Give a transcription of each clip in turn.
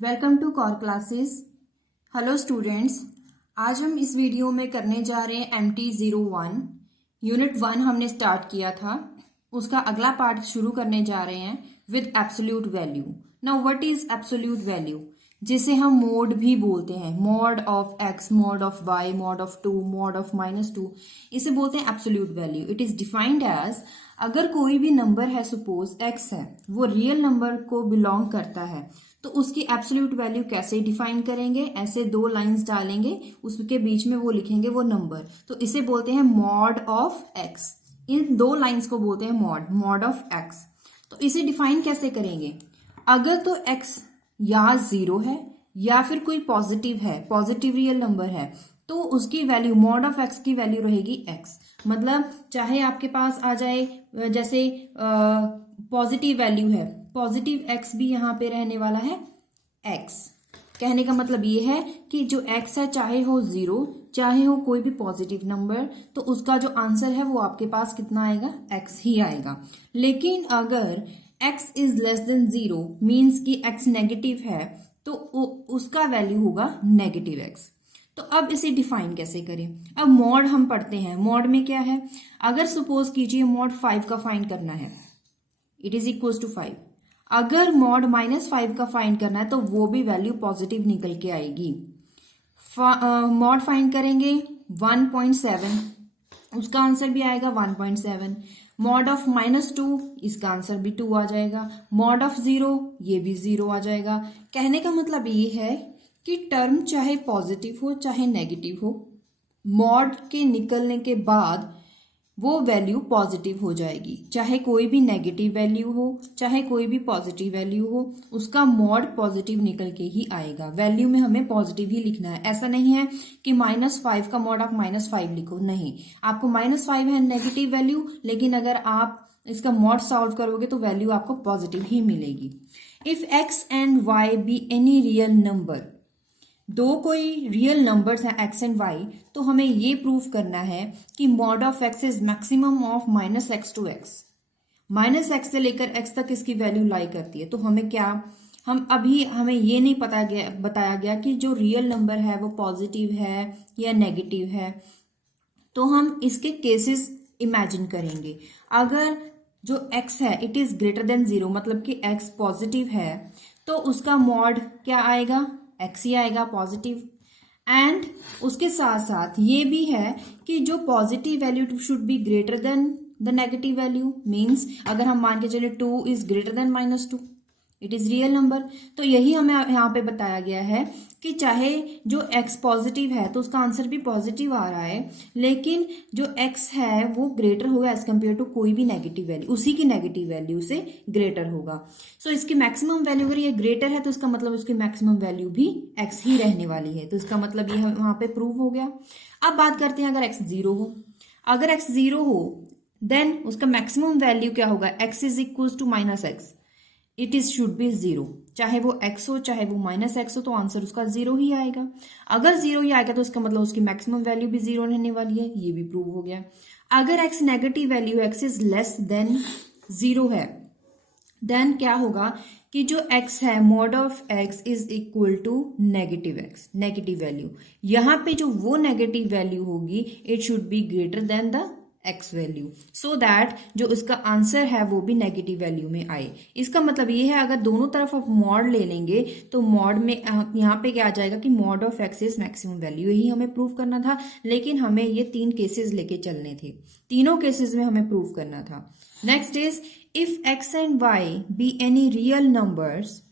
Welcome to core classes. Hello students, आज हम इस वीडियो में करने जा रहे हैं MT01 यूनिट 1 हमने स्टार्ट किया था, उसका अगला पार्ट शुरू करने जा रहे हैं with absolute value. Now what is absolute value, जिसे हम मोड भी बोलते हैं, mod of x, mod of y, mod of 2, mod of -2, इसे बोलते हैं absolute value. It is defined as, अगर कोई भी नंबर है, सपोज x है, वो रियल नंबर को बिलोंग करता है, तो उसकी एब्सोल्यूट वैल्यू कैसे डिफाइन करेंगे? ऐसे दो लाइंस डालेंगे, उसके बीच में वो लिखेंगे वो नंबर, तो इसे बोलते हैं मॉड ऑफ x। इन दो लाइंस को बोलते हैं मॉड ऑफ x। तो इसे डिफाइन कैसे करेंगे? अगर तो x या 0 है या फिर कोई पॉजिटिव है, पॉजिटिव रियल नंबर है, तो उसकी वैल्यू, मॉड ऑफ x की वैल्यू रहेगी x। मतलब चाहे आपके पास आ जाए, जैसे पॉजिटिव वैल्यू है, पॉजिटिव x भी यहाँ पे रहने वाला है x। कहने का मतलब ये है कि जो x है, चाहे हो 0 चाहे हो कोई भी पॉजिटिव नंबर, तो उसका जो आंसर है वो आपके पास कितना आएगा? x ही आएगा। लेकिन अगर x is less than 0 means कि x नेगेटिव है, तो उसका वैल्यू होगा नेगेटिव x। तो अब इसे डिफाइन कैसे करें? अब मॉड हम पढ़ते हैं, मॉड में क्या है? अगर सपोज कीजिए मॉड 5 का फाइंड करना है, इट इज इक्वल टू 5। अगर मॉड -5 का फाइंड करना है, तो वो भी वैल्यू पॉजिटिव निकल के आएगी। मॉड फाइंड करेंगे 1.7, उसका आंसर भी आएगा 1.7। मॉड ऑफ -2, इसका आंसर भी 2 आ जाएगा। मॉड ऑफ 0, ये भी 0 आ जाएगा। कहने का मतलब ये है कि टर्म चाहे पॉजिटिव हो चाहे नेगेटिव हो, मॉड के निकलने के बाद वो वैल्यू पॉजिटिव हो जाएगी। चाहे कोई भी नेगेटिव वैल्यू हो चाहे कोई भी पॉजिटिव वैल्यू हो, उसका मॉड पॉजिटिव निकल के ही आएगा। वैल्यू में हमें पॉजिटिव ही लिखना है। ऐसा नहीं है कि -5 का मॉड आप -5 लिखो, नहीं, आपको -5 है नेगेटिव वैल्यू, लेकिन अगर आप इसका मॉड सॉल्व करोगे तो वैल्यू आपको पॉजिटिव ही मिलेगी। If x and y be any real number, दो कोई रियल नंबर्स हैं x एंड y, तो हमें ये प्रूव करना है कि mod of x is maximum of -x to x। -x से लेकर x तक इसकी वैल्यू लाई करती है। तो हमें क्या, हमें ये नहीं बताया गया कि जो रियल नंबर है वो पॉजिटिव है या नेगेटिव है। तो हम इसके केसेस इमेजिन करेंगे। अगर जो x है इट इज ग्रेटर देन 0, मतलब कि x पॉजिटिव है, तो उसका मॉड क्या आएगा? x ही आएगा, पॉजिटिव। एंड उसके साथ साथ ये भी है कि जो positive value should be greater than the negative value. Means अगर हम मान के चले 2 is greater then -2, it is real number. तो यही हमें यहाँ पे बताया गया है कि चाहे जो x पॉजिटिव है तो उसका आंसर भी पॉजिटिव आ रहा है, लेकिन जो x है वो ग्रेटर होगा एज कम्पेयर टू कोई भी नेगेटिव वैल्यू, उसी की नेगेटिव वैल्यू से ग्रेटर होगा। सो इसकी मैक्सिमम वैल्यू, अगर ये ग्रेटर है तो इसका मतलब उसकी मैक्सिमम वैल्यू भी x ही रहने वाली है। तो इसका मतलब ये वहां पे प्रूव हो गया। अब बात करते हैं अगर x 0 हो। अगर x 0 हो देन उसका मैक्सिमम वैल्यू क्या होगा? x is equal to -x, it is should be 0। चाहे वो x हो चाहे वो -x हो, तो आंसर उसका 0 ही आएगा। अगर 0 ही आएगा तो इसका मतलब उसकी मैक्सिमम वैल्यू भी 0 रहने वाली है, ये भी प्रूव हो गया। अगर x negative value, x is less than 0 है, देन क्या होगा कि जो x है, mod of x is equal to negative x, negative value. यहां पे जो वो नेगेटिव वैल्यू होगी, it should be greater than the x value, so that जो उसका आंसर है वो भी नेगेटिव वैल्यू में आए। इसका मतलब ये है, अगर दोनों तरफ आप मॉड ले लेंगे तो मॉड में यहाँ पे क्या आ जाएगा कि mod of x is maximum value. यही हमें प्रूव करना था, लेकिन हमें ये 3 केसेस लेके चलने थे, तीनों केसेस में हमें प्रूव करना था। Next is, if x and y be any real numbers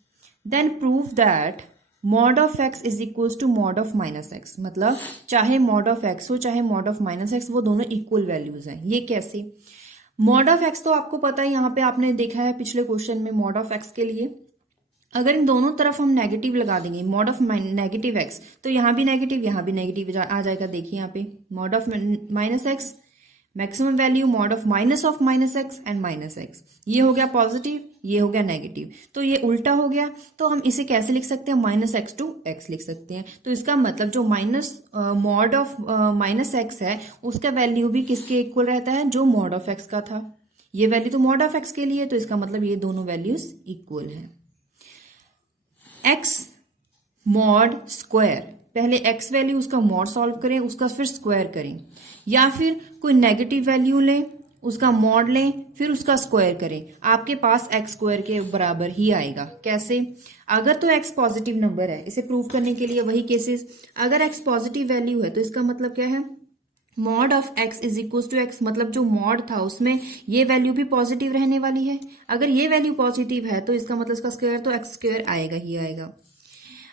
then prove that mod of x is equal to mod of -x। मतलब चाहे मॉड ऑफ x हो चाहे मॉड ऑफ -x, वो दोनों इक्वल वैल्यूज हैं। ये कैसे? मॉड ऑफ x तो आपको पता है, यहाँ पे आपने देखा है पिछले क्वेश्चन में मॉड ऑफ x के लिए, अगर इन दोनों तरफ हम नेगेटिव लगा देंगे, मॉड ऑफ नेगेटिव x, तो यहाँ भी नेगेटिव आ जाएगा। देखिए यहाँ पे mod of -x, maximum value mod of -x and -x, ये हो गया पॉजिटिव, ये हो गया नेगेटिव, तो ये उल्टा हो गया। तो हम इसे कैसे लिख सकते हैं? -x टू x लिख सकते हैं। तो इसका मतलब जो मॉड ऑफ -x है, उसका वैल्यू भी किसके इक्वल रहता है? जो मॉड ऑफ x का था। ये वैल्यू तो मॉड ऑफ x के लिए, तो इसका मतलब ये दोनों वैल्यूज इक्वल है। x मॉड स्क्वायर, पहले एक्स वैल्यू उसका मॉड सॉल्व करें, उसका फिर स्क्वायर करें, या फिर कोई नेगेटिव वैल्यू लें, उसका मॉड लें, फिर उसका स्क्वायर करें, आपके पास एक्स स्क्वायर के बराबर ही आएगा। कैसे? अगर तो एक्स पॉजिटिव नंबर है, इसे प्रूव करने के लिए वही केसेस, अगर एक्स पॉजिटिव वैल्यू है तो इसका मतलब क्या है, mod of x is equal to X, मतलब जो मॉड था उसमें ये वैल्यू भी पॉजिटिव रहने वाली है। अगर ये वैल्यू पॉजिटिव है तो इसका मतलब इसका स्क्वायर तो एक्स स्क्वायर आएगा ही आएगा।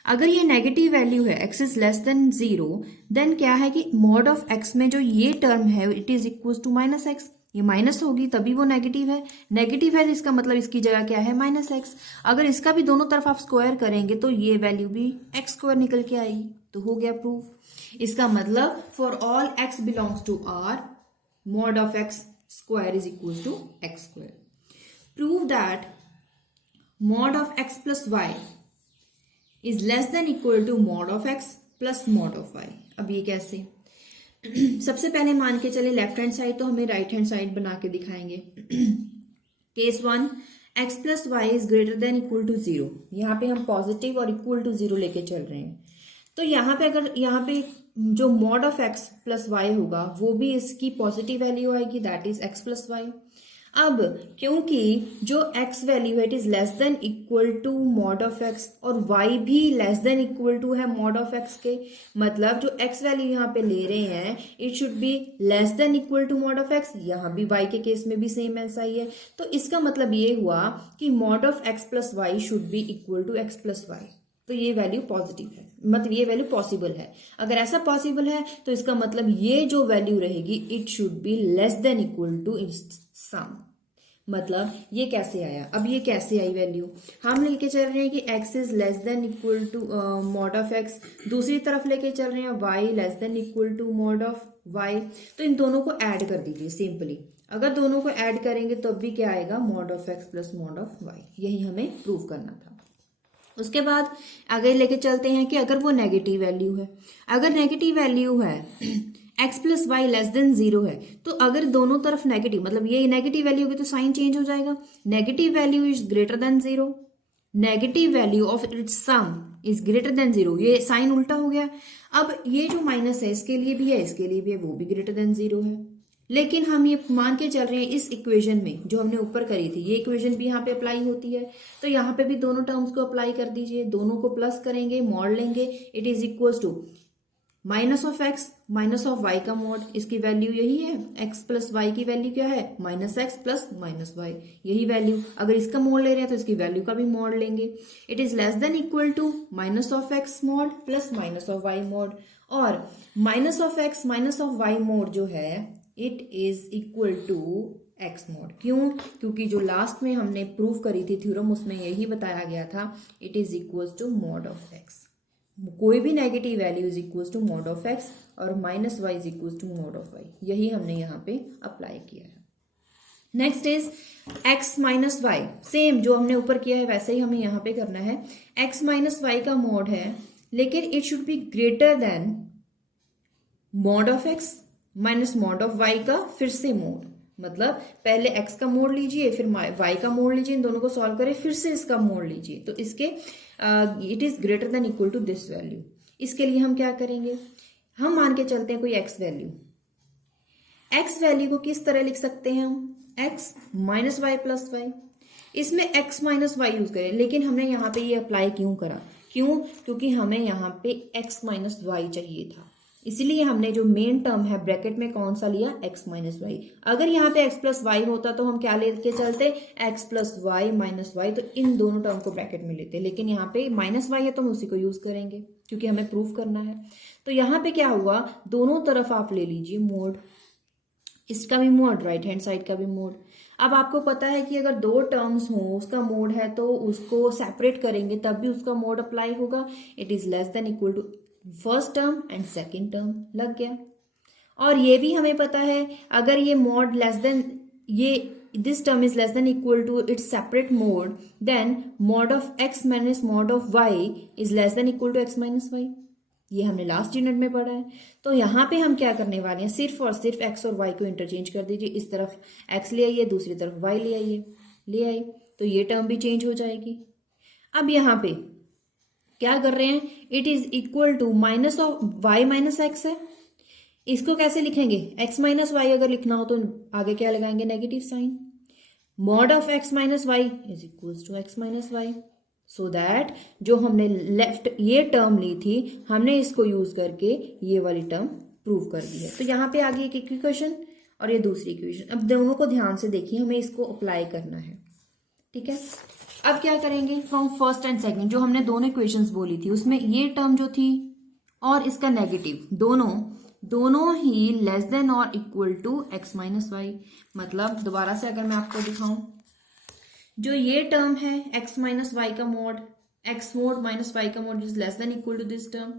अगर ये नेगेटिव वैल्यू है, X is less than 0, then क्या है कि मॉड ऑफ एक्स में जो ये टर्म है it is equal to minus X, ये माइनस होगी तभी वो नेगेटिव है, नेगेटिव है इसका मतलब इसकी जगह क्या है, माइनस एक्स। अगर इसका भी दोनों तरफ आप स्क्वायर करेंगे तो ये वैल्यू भी एक्स स्क्वायर निकल के आएगी, तो हो गया प्रूफ। इसका मतलब for all X belongs to R, mod of X square is equal to X square. Prove that mod of X plus Y is less than equal to mod of X plus mod of Y. अब ये कैसे? सबसे पहले मान के चले left hand side, तो हमें राइट हैंड साइड बना के दिखाएंगे। Case 1, X plus Y is greater than equal to 0। यहाँ पे हम पॉजिटिव और इक्वल टू 0 लेके चल रहे हैं, तो यहाँ पे अगर यहाँ पे जो mod of X plus Y होगा वो भी इसकी पॉजिटिव वैल्यू आएगी, that is X plus Y. अब क्योंकि जो x वैल्यू है it is less than equal to mod of x और y भी लेस देन इक्वल टू है मॉड ऑफ x के, मतलब जो x वैल्यू यहाँ पे ले रहे हैं it should be less than equal to mod of x, यहाँ भी y के केस में भी सेम ऐसा ही है। तो इसका मतलब ये हुआ कि mod of x plus Y should be equal to X plus Y, तो ये वैल्यू पॉजिटिव है, मतलब ये वैल्यू पॉसिबल है। अगर ऐसा पॉसिबल है तो इसका मतलब ये जो वैल्यू रहेगी it should be less than equal to sum. मतलब ये कैसे आया? अब ये कैसे आई वैल्यू? हम लेके चल रहे हैं कि x is less than equal to mod of x, दूसरी तरफ लेके चल रहे हैं y less than equal to mod of y, तो इन दोनों को ऐड कर दीजिए सिंपली। अगर दोनों को ऐड करेंगे तो भी क्या आएगा, mod of x plus mod of y। यही हमें प्रूव करना था। उसके बाद आगे लेके चलते हैं कि अगर वो नेगेटिव वैल्यू है, अगर नेगेटिव वैल्यू है x plus Y less than 0 है, तो अगर दोनों तरफ नेगेटिव, मतलब ये नेगेटिव वैल्यू होगी तो साइन चेंज हो जाएगा, negative value is greater then 0, negative value of it's some is greater then 0, ये साइन उल्टा हो गया। अब ये जो माइनस है इसके लिए भी है, इसके लिए भी है, वो भी ग्रेटर देन 0 है। लेकिन हम ये मान के चल रहे हैं इस इक्वेशन में जो हमने ऊपर करी थी, ये इक्वेशन भी यहाँ पे अप्लाई होती है, तो यहाँ पे भी दोनों टर्म्स को अप्लाई कर दीजिए, दोनों को प्लस करेंगे, मॉड लेंगे, it is equal to minus of X minus of Y का मॉड, इसकी वैल्यू यही है, एक्स प्लस वाई की वैल्यू क्या है, minus X plus minus Y, यही वैल्यू। अगर इसका मॉड ले रहे हैं तो इसकी वैल्यू का भी मॉड लेंगे, it is less than equal to minus of X mod plus minus of Y mod, और minus of X minus of Y mod जो है it is equal to X mod. क्यों? क्योंकि जो लास्ट में हमने प्रूव करी थी थ्योरम उसमें यही बताया गया था, it is equal to mod of X. कोई भी negative value is equal to mod of X और minus Y is equal to mod of Y, यही हमने यहाँ पे अप्लाई किया है। Next is X minus Y, same जो हमने ऊपर किया है वैसे ही हमें यहाँ पे करना है। एक्स माइनस वाई का मॉड है, लेकिन it should be greater than mod of X minus mod of Y का फिर से मोड, मतलब पहले x का मोड लीजिए फिर y का मोड लीजिए, इन दोनों को सॉल्व करें फिर से इसका मोड लीजिए, तो इसके it is greater than equal to this value. इसके लिए हम क्या करेंगे, हम मान के चलते हैं कोई x वैल्यू, x वैल्यू को किस तरह लिख सकते हैं हम, x minus Y plus Y, इसमें x माइनस वाई यूज करें, लेकिन हमने यहाँ पे ये अप्लाई क्यों करा, क्यों? क्योंकि हमें यहाँ पे x माइनस वाई चाहिए था, इसलिए हमने जो मेन टर्म है ब्रैकेट में कौन सा लिया, x माइनस वाई। अगर यहाँ पे x प्लस वाई होता तो हम क्या लेके चलते, x plus Y minus Y, तो इन दोनों टर्म को ब्रैकेट में लेते, लेकिन यहाँ पे माइनस वाई है तो हम उसी को यूज करेंगे क्योंकि हमें प्रूफ करना है। तो यहाँ पे क्या हुआ, दोनों तरफ आप ले लीजिए मोड, इसका भी मोड राइट हैंड साइड का भी मोड। अब आपको पता है कि अगर दो टर्म्स हो उसका मोड है तो उसको सेपरेट करेंगे तब भी उसका मोड अप्लाई होगा, it is less than equal to first term and second term, लग गया। और ये भी हमें पता है अगर ये मॉड लेस देन ये this term is less than equal to its separate mod, then mod of X minus mod of Y is less than equal to x minus Y, ये हमने लास्ट यूनिट में पढ़ा है। तो यहाँ पे हम क्या करने वाले हैं, सिर्फ और सिर्फ x और y को इंटरचेंज कर दीजिए, इस तरफ x ले आइए दूसरी तरफ y ले आइए, ले आए तो ये टर्म भी चेंज हो जाएगी। अब यहाँ पे क्या कर रहे हैं, it is equal to minus of Y minus X है। इसको कैसे लिखेंगे, एक्स माइनस वाई अगर लिखना हो तो आगे क्या लगाएंगे, negative sign. Mod of X minus Y is equal to x minus Y. So that जो हमने लेफ्ट ये टर्म ली थी, हमने इसको यूज करके ये वाली टर्म प्रूव कर दी है। तो यहाँ पे आ गई एक इक्वेशन और ये दूसरी इक्वेशन। अब दोनों को ध्यान से देखिए, हमें इसको अप्लाई करना है, ठीक है। अब क्या करेंगे, फ्रॉम फर्स्ट एंड सेकंड जो हमने दोनों इक्वेशंस बोली थी उसमें ये टर्म जो थी और इसका नेगेटिव दोनों ही लेस देन और equal to x minus Y. मतलब दोबारा से अगर मैं आपको दिखाऊं, जो ये टर्म है एक्स माइनस वाई का mod, X mod minus Y का mod is less than equal to this term,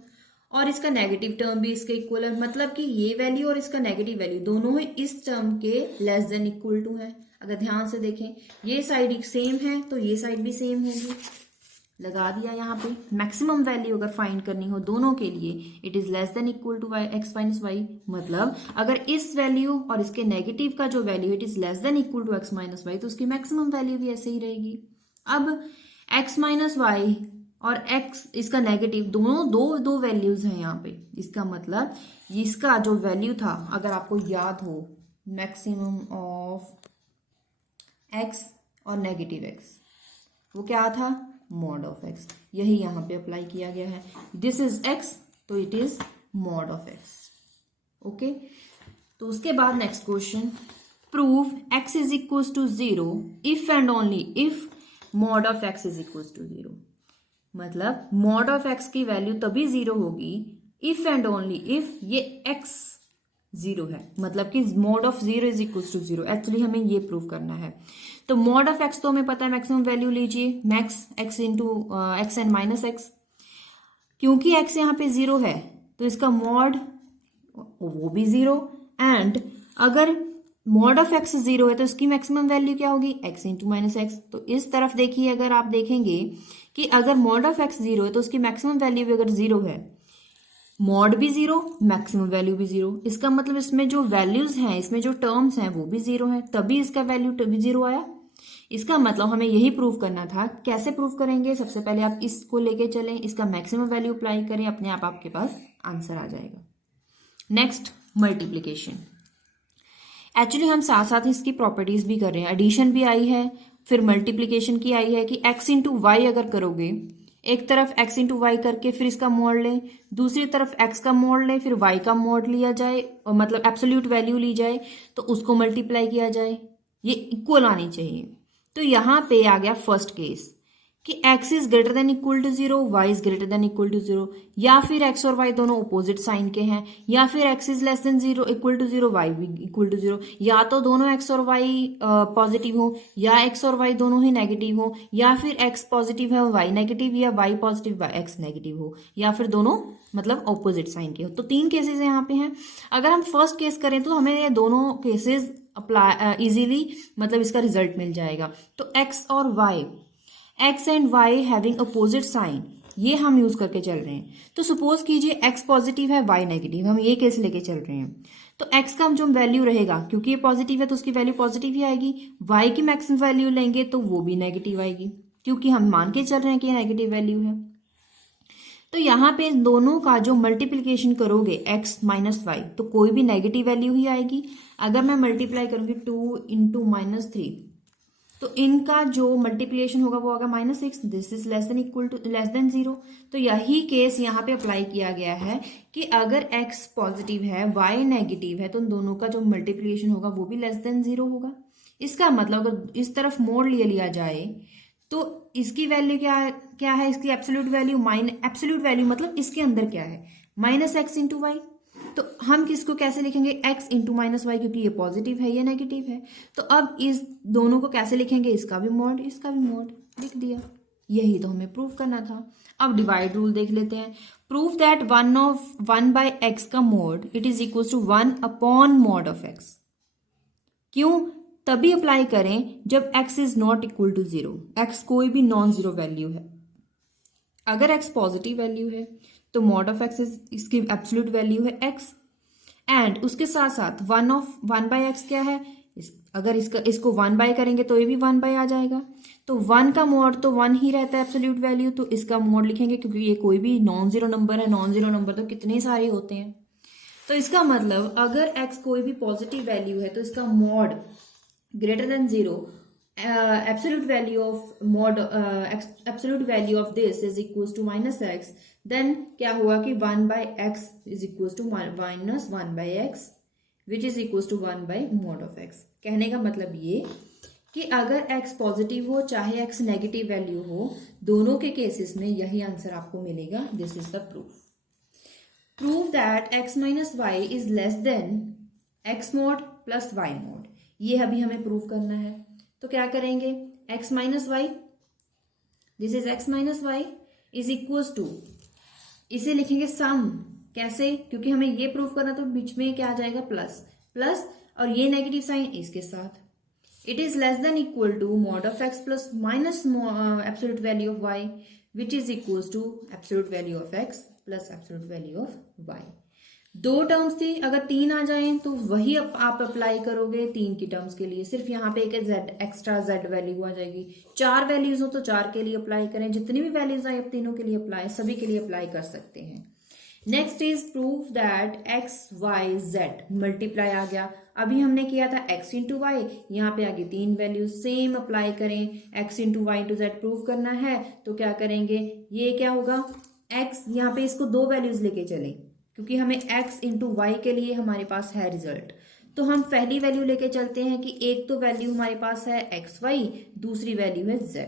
और इसका नेगेटिव टर्म भी इसके इक्वल है। मतलब कि ये वैल्यू और इसका नेगेटिव वैल्यू दोनों ही इस टर्म के लेस देन इक्वल टू है। अगर ध्यान से देखें, ये साइड सेम है तो ये साइड भी सेम होगी। लगा दिया यहाँ पे। मैक्सिमम वैल्यू अगर फाइंड करनी हो दोनों के लिए, it is less than equal to x minus Y. मतलब अगर इस वैल्यू और इसके नेगेटिव का जो value it is less than equal to x minus Y, तो उसकी मैक्सिमम वैल्यू भी ऐसे ही रहेगी। अब एक्स माइनस वाई और एक्स इसका नेगेटिव दोनों दो वैल्यूज हैं यहाँ पे। इसका मतलब इसका जो वैल्यू था, अगर आपको याद हो, मैक्सिमम ऑफ एक्स और नेगेटिव एक्स, वो क्या था, मॉड ऑफ एक्स। यही यहाँ पे अप्लाई किया गया है। दिस इज एक्स तो it is mod of x. Okay, तो उसके बाद next question, prove x is equal to 0 if and only if mod of x is equal to 0। मतलब मॉड ऑफ एक्स की वैल्यू तभी 0 होगी इफ एंड ओनली इफ ये x 0 है। मतलब कि mod of 0 is equal to 0। Actually हमें ये प्रूव करना है। तो मॉड ऑफ एक्स तो हमें पता है, मैक्सिमम वैल्यू लीजिए, max x into x and minus x. क्योंकि एक्स यहाँ पे 0 है तो इसका मॉड वो भी 0, एंड अगर मॉड ऑफ एक्स 0 है तो इसकी मैक्सिमम वैल्यू क्या होगी, एक्स इंटू माइनस एक्स। तो इस तरफ देखिए, अगर आप देखेंगे कि अगर मॉड ऑफ एक्स 0 है तो उसकी मैक्सिमम वैल्यू भी अगर 0 है, मॉड भी 0, मैक्सिमम वैल्यू भी 0। इसका मतलब इसमें जो वैल्यूज हैं, इसमें जो टर्म्स हैं वो भी 0 है, तभी इसका वैल्यू भी 0 आया। इसका मतलब हमें यही प्रूव करना था। कैसे प्रूव करेंगे, सबसे पहले आप इसको लेके चलें, इसका मैक्सिमम वैल्यू अप्लाई करें, अपने आप आपके पास आंसर आ जाएगा। Next, multiplication. एक्चुअली हम साथ साथ इसकी प्रॉपर्टीज भी कर रहे हैं। एडिशन भी आई है, फिर मल्टीप्लीकेशन की आई है कि एक्स इंटू वाई अगर करोगे, एक तरफ x इंटू वाई करके फिर इसका मोड लें, दूसरी तरफ x का मोड लें, फिर y का मोड लिया जाए, और मतलब एब्सोल्यूट वैल्यू ली जाए तो उसको मल्टीप्लाई किया जाए, ये इक्वल आनी चाहिए। तो यहाँ पे आ गया फर्स्ट केस कि x is greater than equal to 0, y is greater than equal to 0, या फिर x और y दोनों अपोजिट साइन के हैं, या फिर x is less than 0 equal to 0, y भी इक्वल टू 0, या तो दोनों x और y पॉजिटिव हो, या x और y दोनों ही नेगेटिव हो, या फिर x पॉजिटिव है और y नेगेटिव, या y पॉजिटिव x नेगेटिव हो, या फिर दोनों मतलब ऑपोजिट साइन के हो। तो 3 केसेस यहाँ पे हैं। अगर हम फर्स्ट केस करें तो हमें ये दोनों केसेस अप्लाई इजीली मतलब इसका रिजल्ट मिल जाएगा। तो x और y, x and y having opposite sign, ये हम यूज करके चल रहे हैं। तो सपोज कीजिए x पॉजिटिव है, y नेगेटिव, हम ये केस लेके चल रहे हैं। तो x का जो वैल्यू रहेगा, क्योंकि ये पॉजिटिव है तो उसकी वैल्यू पॉजिटिव ही आएगी। y की मैक्सिमम वैल्यू लेंगे तो वो भी नेगेटिव आएगी, क्योंकि हम मान के चल रहे हैं कि नेगेटिव वैल्यू है। तो यहाँ पे दोनों का जो मल्टीप्लीकेशन करोगे x माइनस वाई, तो कोई भी नेगेटिव वैल्यू ही आएगी। अगर मैं मल्टीप्लाई करूंगी 2 इंटू माइनस 3, तो इनका जो मल्टीप्लिकेशन होगा वो होगा -6। This is less than equal to less than 0। तो यही केस यहाँ पे अप्लाई किया गया है कि अगर x पॉजिटिव है, y नेगेटिव है, तो उन दोनों का जो मल्टीप्लिकेशन होगा वो भी लेस देन 0 होगा। इसका मतलब अगर इस तरफ मोड लिया जाए तो इसकी वैल्यू क्या है, इसकी एब्सोल्यूट वैल्यू एब्सोल्यूट वैल्यू मतलब इसके अंदर क्या है, -x इंटू वाई। तो हम किसको कैसे लिखेंगे, x इंटू माइनस वाई, क्योंकि ये पॉजिटिव है, ये नेगेटिव है। तो अब इस दोनों को कैसे लिखेंगे, इसका भी मोड, इसका भी मोड लिख दिया। यही तो हमें प्रूव करना था। अब डिवाइड रूल देख लेते हैं। प्रूव दैट 1 बाय x का mod it is equal to 1 upon mod of x। क्यों, तभी अप्लाई करें जब x is not equal to 0, x कोई भी नॉन जीरो वैल्यू है। अगर x पॉजिटिव वैल्यू है तो मॉड ऑफ x इसकी एब्सोल्यूट वैल्यू है x, एंड उसके साथ साथ 1 बाय x क्या है, अगर इसको 1 बाय करेंगे तो ये भी 1 बाय आ जाएगा। तो 1 का मॉड तो 1 ही रहता है एब्सोल्यूट वैल्यू, तो इसका मॉड लिखेंगे क्योंकि ये कोई भी नॉन जीरो नंबर है। नॉन जीरो नंबर तो कितने सारे होते हैं। तो इसका मतलब अगर x कोई भी पॉजिटिव वैल्यू है तो इसका mod greater than zero, absolute value of mod absolute value of this is equal to minus x, then क्या हुआ कि 1 by x is equal to minus 1 by x which is equal to 1 by mod of x. कहने का मतलब ये कि अगर x positive हो चाहे x नेगेटिव वैल्यू हो, दोनों के केसेस में यही आंसर आपको मिलेगा। This is the proof. Prove that x minus Y is less than x mod plus y mod. ये अभी हमें प्रूव करना है। तो क्या करेंगे, x minus y, this is x minus Y is equal to, इसे लिखेंगे सम। कैसे, क्योंकि हमें ये प्रूव करना, तो बीच में क्या आ जाएगा प्लस प्लस, और ये नेगेटिव साइन इसके साथ। It is less than equal to mod of x plus minus absolute value of y which is equal to absolute value of x plus absolute value of y। दो terms थी, अगर 3 आ जाएं तो वही आप apply करोगे 3 की टर्म्स के लिए। सिर्फ यहाँ पे एक z एक्स्ट्रा z वैल्यू आ जाएगी। 4 वैल्यूज हो तो 4 के लिए अप्लाई करें, जितनी भी वैल्यूज आए आप तीनों के लिए अप्लाई, सभी के लिए अप्लाई कर सकते हैं। Next is proof that x y z multiply आ गया। अभी हमने किया था x इंटू वाई, यहाँ पे आगे 3 वैल्यूज सेम अप्लाई करें। x into y into z prove करना है तो क्या करेंगे, ये क्या होगा x, यहाँ पे इसको 2 वैल्यूज लेके चले क्योंकि हमें x इंटू वाई के लिए हमारे पास है रिजल्ट। तो हम पहली वैल्यू लेके चलते हैं कि एक तो वैल्यू हमारे पास है एक्स वाई, दूसरी वैल्यू है z।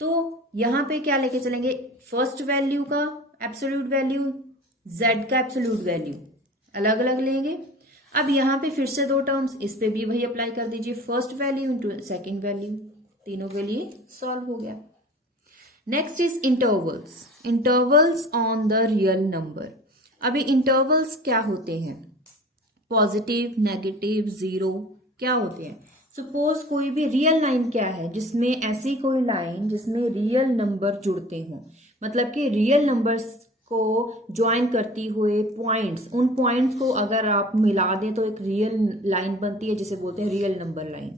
तो यहाँ पे क्या लेके चलेंगे, फर्स्ट वैल्यू का एब्सोल्यूट वैल्यू, z का एब्सोल्यूट वैल्यू अलग अलग लेंगे। अब यहाँ पे फिर से 2 टर्म्स, इस पे भी वही अप्लाई कर दीजिए, first value into second value, तीनों के लिए सॉल्व हो गया। Next is intervals, intervals on the real number. अभी इंटरवल्स क्या होते हैं, पॉजिटिव, नेगेटिव, जीरो क्या होते हैं। सपोज कोई भी रियल लाइन क्या है, जिसमें ऐसी कोई लाइन जिसमें रियल नंबर जुड़ते हों, मतलब कि रियल नंबर्स को ज्वाइन करती हुए पॉइंट्स, उन पॉइंट्स को अगर आप मिला दें तो एक रियल लाइन बनती है जिसे बोलते हैं रियल नंबर लाइन।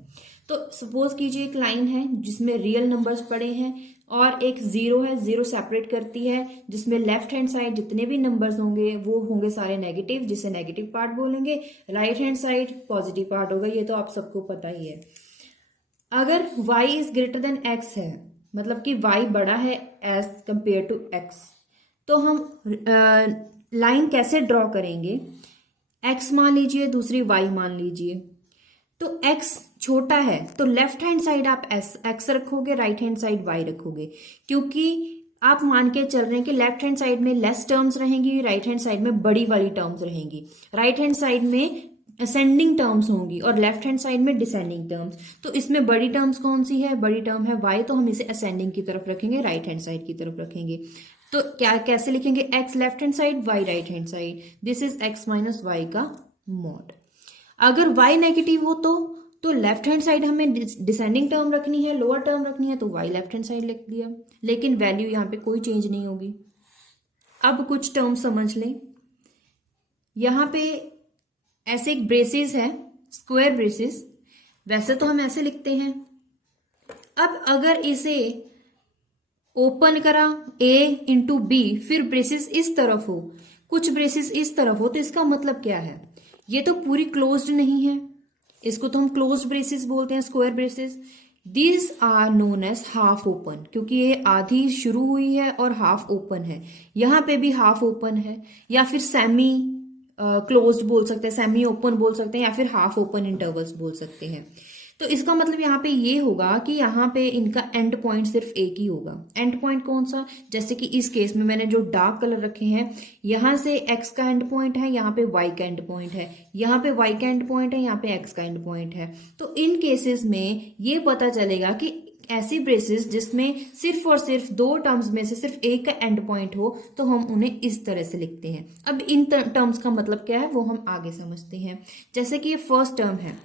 तो सपोज कीजिए एक लाइन है जिसमें रियल नंबर्स पड़े हैं और एक जीरो है, जीरो सेपरेट करती है, जिसमें लेफ्ट हैंड साइड जितने भी नंबर्स होंगे वो होंगे सारे नेगेटिव, जिसे नेगेटिव पार्ट बोलेंगे। Right hand side positive part होगा, ये तो आप सबको पता ही है। अगर y is greater then x है, मतलब कि y बड़ा है एज कंपेयर टू x, तो हम लाइन कैसे ड्रॉ करेंगे, x मान लीजिए, दूसरी y मान लीजिए। तो x छोटा है तो लेफ्ट हैंड साइड आप x रखोगे, राइट हैंड साइड y रखोगे, क्योंकि आप मान के चल रहे हैं कि लेफ्ट हैंड साइड में लेस टर्म्स रहेंगी, राइट हैंड साइड में बड़ी वाली टर्म्स रहेंगी। राइट हैंड साइड में असेंडिंग टर्म्स होंगी और लेफ्ट हैंड साइड में डिसेंडिंग टर्म्स। तो इसमें बड़ी टर्म्स कौन सी है, बड़ी टर्म है y, तो हम इसे असेंडिंग की तरफ रखेंगे, राइट हैंड साइड की तरफ रखेंगे। तो क्या कैसे लिखेंगे, x left hand side, y right hand side, this is x minus Y का मॉड। अगर y नेगेटिव हो तो लेफ्ट हैंड साइड हमें डिसेंडिंग टर्म रखनी है, लोअर टर्म रखनी है, तो y लेफ्ट हैंड साइड लिख दिया, लेकिन वैल्यू यहाँ पे कोई चेंज नहीं होगी। अब कुछ टर्म समझ लें, यहाँ पे ऐसे एक ब्रेसेस है, स्क्वायर ब्रेसेस, वैसे तो हम ऐसे लिखते हैं। अब अगर इसे ओपन करा a इंटू बी, फिर ब्रेसेस इस तरफ हो, कुछ ब्रेसेस इस तरफ हो, तो इसका मतलब क्या है, ये तो पूरी क्लोज्ड नहीं है, इसको तो हम क्लोज्ड ब्रेसेस बोलते हैं, square braces. These are known as half open, क्योंकि ये आधी शुरू हुई है और हाफ ओपन है। यहाँ पे भी हाफ ओपन है, या फिर सेमी क्लोज्ड बोल सकते हैं, सेमी ओपन बोल सकते हैं, या फिर हाफ ओपन इंटरवल्स बोल सकते हैं। तो इसका मतलब यहाँ पे ये होगा कि यहाँ पे इनका एंड पॉइंट सिर्फ एक ही होगा। एंड पॉइंट कौन सा, जैसे कि इस केस में मैंने जो डार्क कलर रखे हैं, यहाँ से x का एंड पॉइंट है, यहाँ पे y का एंड पॉइंट है, यहाँ पे y का एंड पॉइंट है, यहाँ पे x का एंड पॉइंट है। तो इन केसेस में ये पता चलेगा कि ऐसी ब्रेसेस जिसमें सिर्फ और सिर्फ 2 टर्म्स में से सिर्फ एक का एंड पॉइंट हो, तो हम उन्हें इस तरह से लिखते हैं। अब इन टर्म्स का मतलब क्या है वो हम आगे समझते हैं। जैसे कि ये फर्स्ट टर्म है,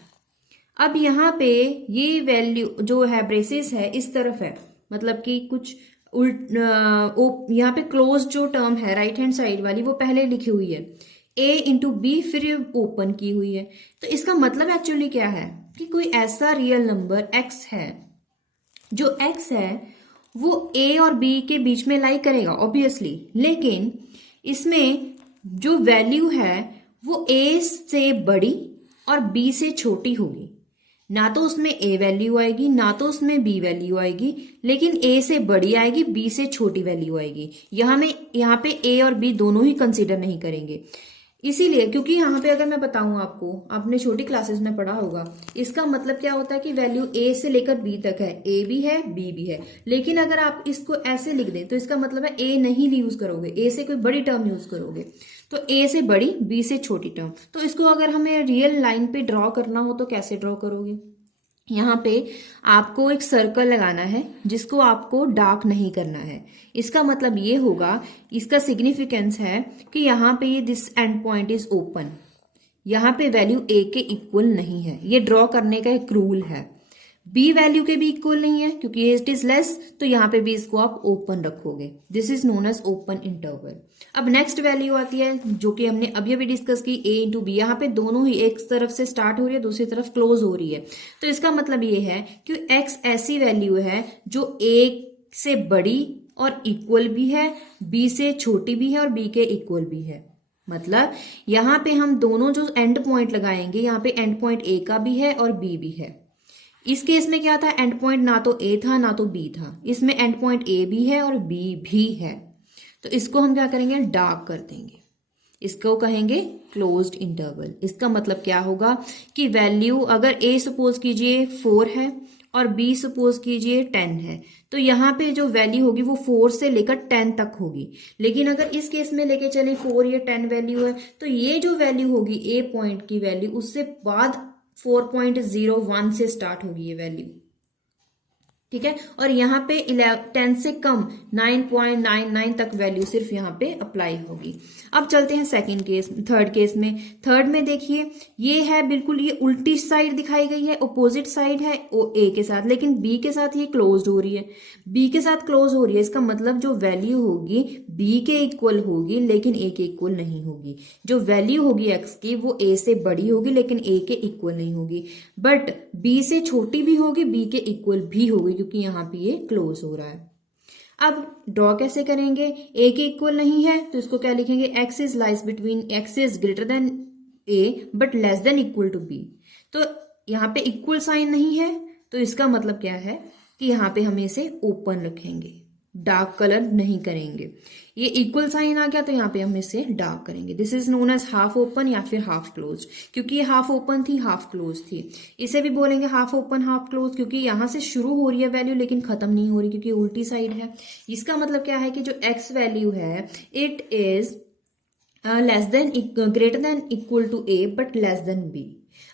अब यहाँ पे ये वैल्यू जो है ब्रेसेस है इस तरफ है, मतलब कि कुछ यहाँ पे क्लोज जो टर्म है राइट हैंड साइड वाली वो पहले लिखी हुई है, a इंटू बी, फिर ये ओपन की हुई है। तो इसका मतलब एक्चुअली क्या है, कि कोई ऐसा रियल नंबर x है, जो x है वो a और b के बीच में लाई करेगा ऑब्वियसली, लेकिन इसमें जो वैल्यू है वो a से बड़ी और b से छोटी होगी। ना तो उसमें a वैल्यू आएगी, ना तो उसमें b वैल्यू आएगी, लेकिन a से बड़ी आएगी, b से छोटी वैल्यू आएगी। यहाँ पे a और b दोनों ही कंसीडर नहीं करेंगे, इसीलिए क्योंकि यहाँ पे अगर मैं बताऊं आपको, आपने छोटी क्लासेस में पढ़ा होगा, इसका मतलब क्या होता है कि वैल्यू a से लेकर b तक है, a भी है b भी है। लेकिन अगर आप इसको ऐसे लिख दें तो इसका मतलब है a नहीं यूज करोगे, a से कोई बड़ी टर्म यूज करोगे, तो a से बड़ी b से छोटी टर्म। तो इसको अगर हमें रियल लाइन पे ड्रॉ करना हो तो कैसे ड्रॉ करोगे? यहाँ पे आपको एक सर्कल लगाना है जिसको आपको डार्क नहीं करना है। इसका मतलब ये होगा, इसका सिग्निफिकेंस है कि यहाँ पे ये this and point is open, यहाँ पे वैल्यू a के इक्वल नहीं है। ये ड्रॉ करने का एक रूल है। b वैल्यू के भी इक्वल नहीं है क्योंकि इट इज लेस, तो यहाँ पे भी इसको आप ओपन रखोगे। This is known as open interval. अब नेक्स्ट वैल्यू आती है जो कि हमने अभी अभी डिस्कस की, a इंटू बी। यहाँ पे दोनों ही एक तरफ से स्टार्ट हो रही है, दूसरी तरफ क्लोज हो रही है। तो इसका मतलब ये है कि x ऐसी वैल्यू है जो a से बड़ी और इक्वल भी है, b से छोटी भी है और b के इक्वल भी है। मतलब यहाँ पे हम दोनों जो एंड पॉइंट लगाएंगे, यहाँ पे एंड पॉइंट a का भी है और b भी है। इस केस में क्या था, एंड पॉइंट ना तो a था ना तो b था, इसमें एंड पॉइंट a भी है और b भी है। तो इसको हम क्या करेंगे, डार्क कर देंगे, इसको कहेंगे क्लोज्ड इंटरवल। इसका मतलब क्या होगा कि वैल्यू अगर a सपोज कीजिए 4 है और b सपोज कीजिए 10 है, तो यहाँ पे जो वैल्यू होगी वो 4 से लेकर 10 तक होगी। लेकिन अगर इस केस में लेके चले 4 या 10 वैल्यू है, तो ये जो वैल्यू होगी a पॉइंट की वैल्यू, उससे बाद 4.01 से स्टार्ट होगी ये वैल्यू, ठीक है। और यहाँ पे 10 से कम 9.99 तक वैल्यू सिर्फ यहाँ पे अप्लाई होगी। अब चलते हैं सेकंड केस, थर्ड केस में। थर्ड में देखिए, ये है बिल्कुल, ये उल्टी साइड दिखाई गई है, अपोजिट साइड है ए के साथ, लेकिन बी के साथ ये क्लोज्ड हो रही है। बी के साथ क्लोज हो रही है, इसका मतलब जो वैल्यू होगी बी के इक्वल होगी लेकिन ए के इक्वल नहीं होगी। जो वैल्यू होगी एक्स की वो ए से बड़ी होगी लेकिन ए के इक्वल नहीं होगी, बट बी से छोटी भी होगी, बी के इक्वल भी होगी, क्योंकि यहाँ पे ये क्लोज हो रहा है। अब ड्रॉ कैसे करेंगे, ए के इक्वल नहीं है तो इसको क्या लिखेंगे, x is lies between, x is greater than a but less than equal to b. तो यहाँ पे इक्वल साइन नहीं है, तो इसका मतलब क्या है कि यहाँ पे हम इसे ओपन रखेंगे, डार्क कलर नहीं करेंगे। ये इक्वल साइन आ गया तो यहाँ पे हम इसे डार्क करेंगे। This is known as half open या फिर हाफ क्लोज, क्योंकि ये हाफ ओपन थी हाफ क्लोज थी। इसे भी बोलेंगे हाफ ओपन हाफ क्लोज, क्योंकि यहाँ से शुरू हो रही है वैल्यू लेकिन खत्म नहीं हो रही क्योंकि उल्टी साइड है। इसका मतलब क्या है कि जो एक्स वैल्यू है it is less than greater than equal to a but less than b.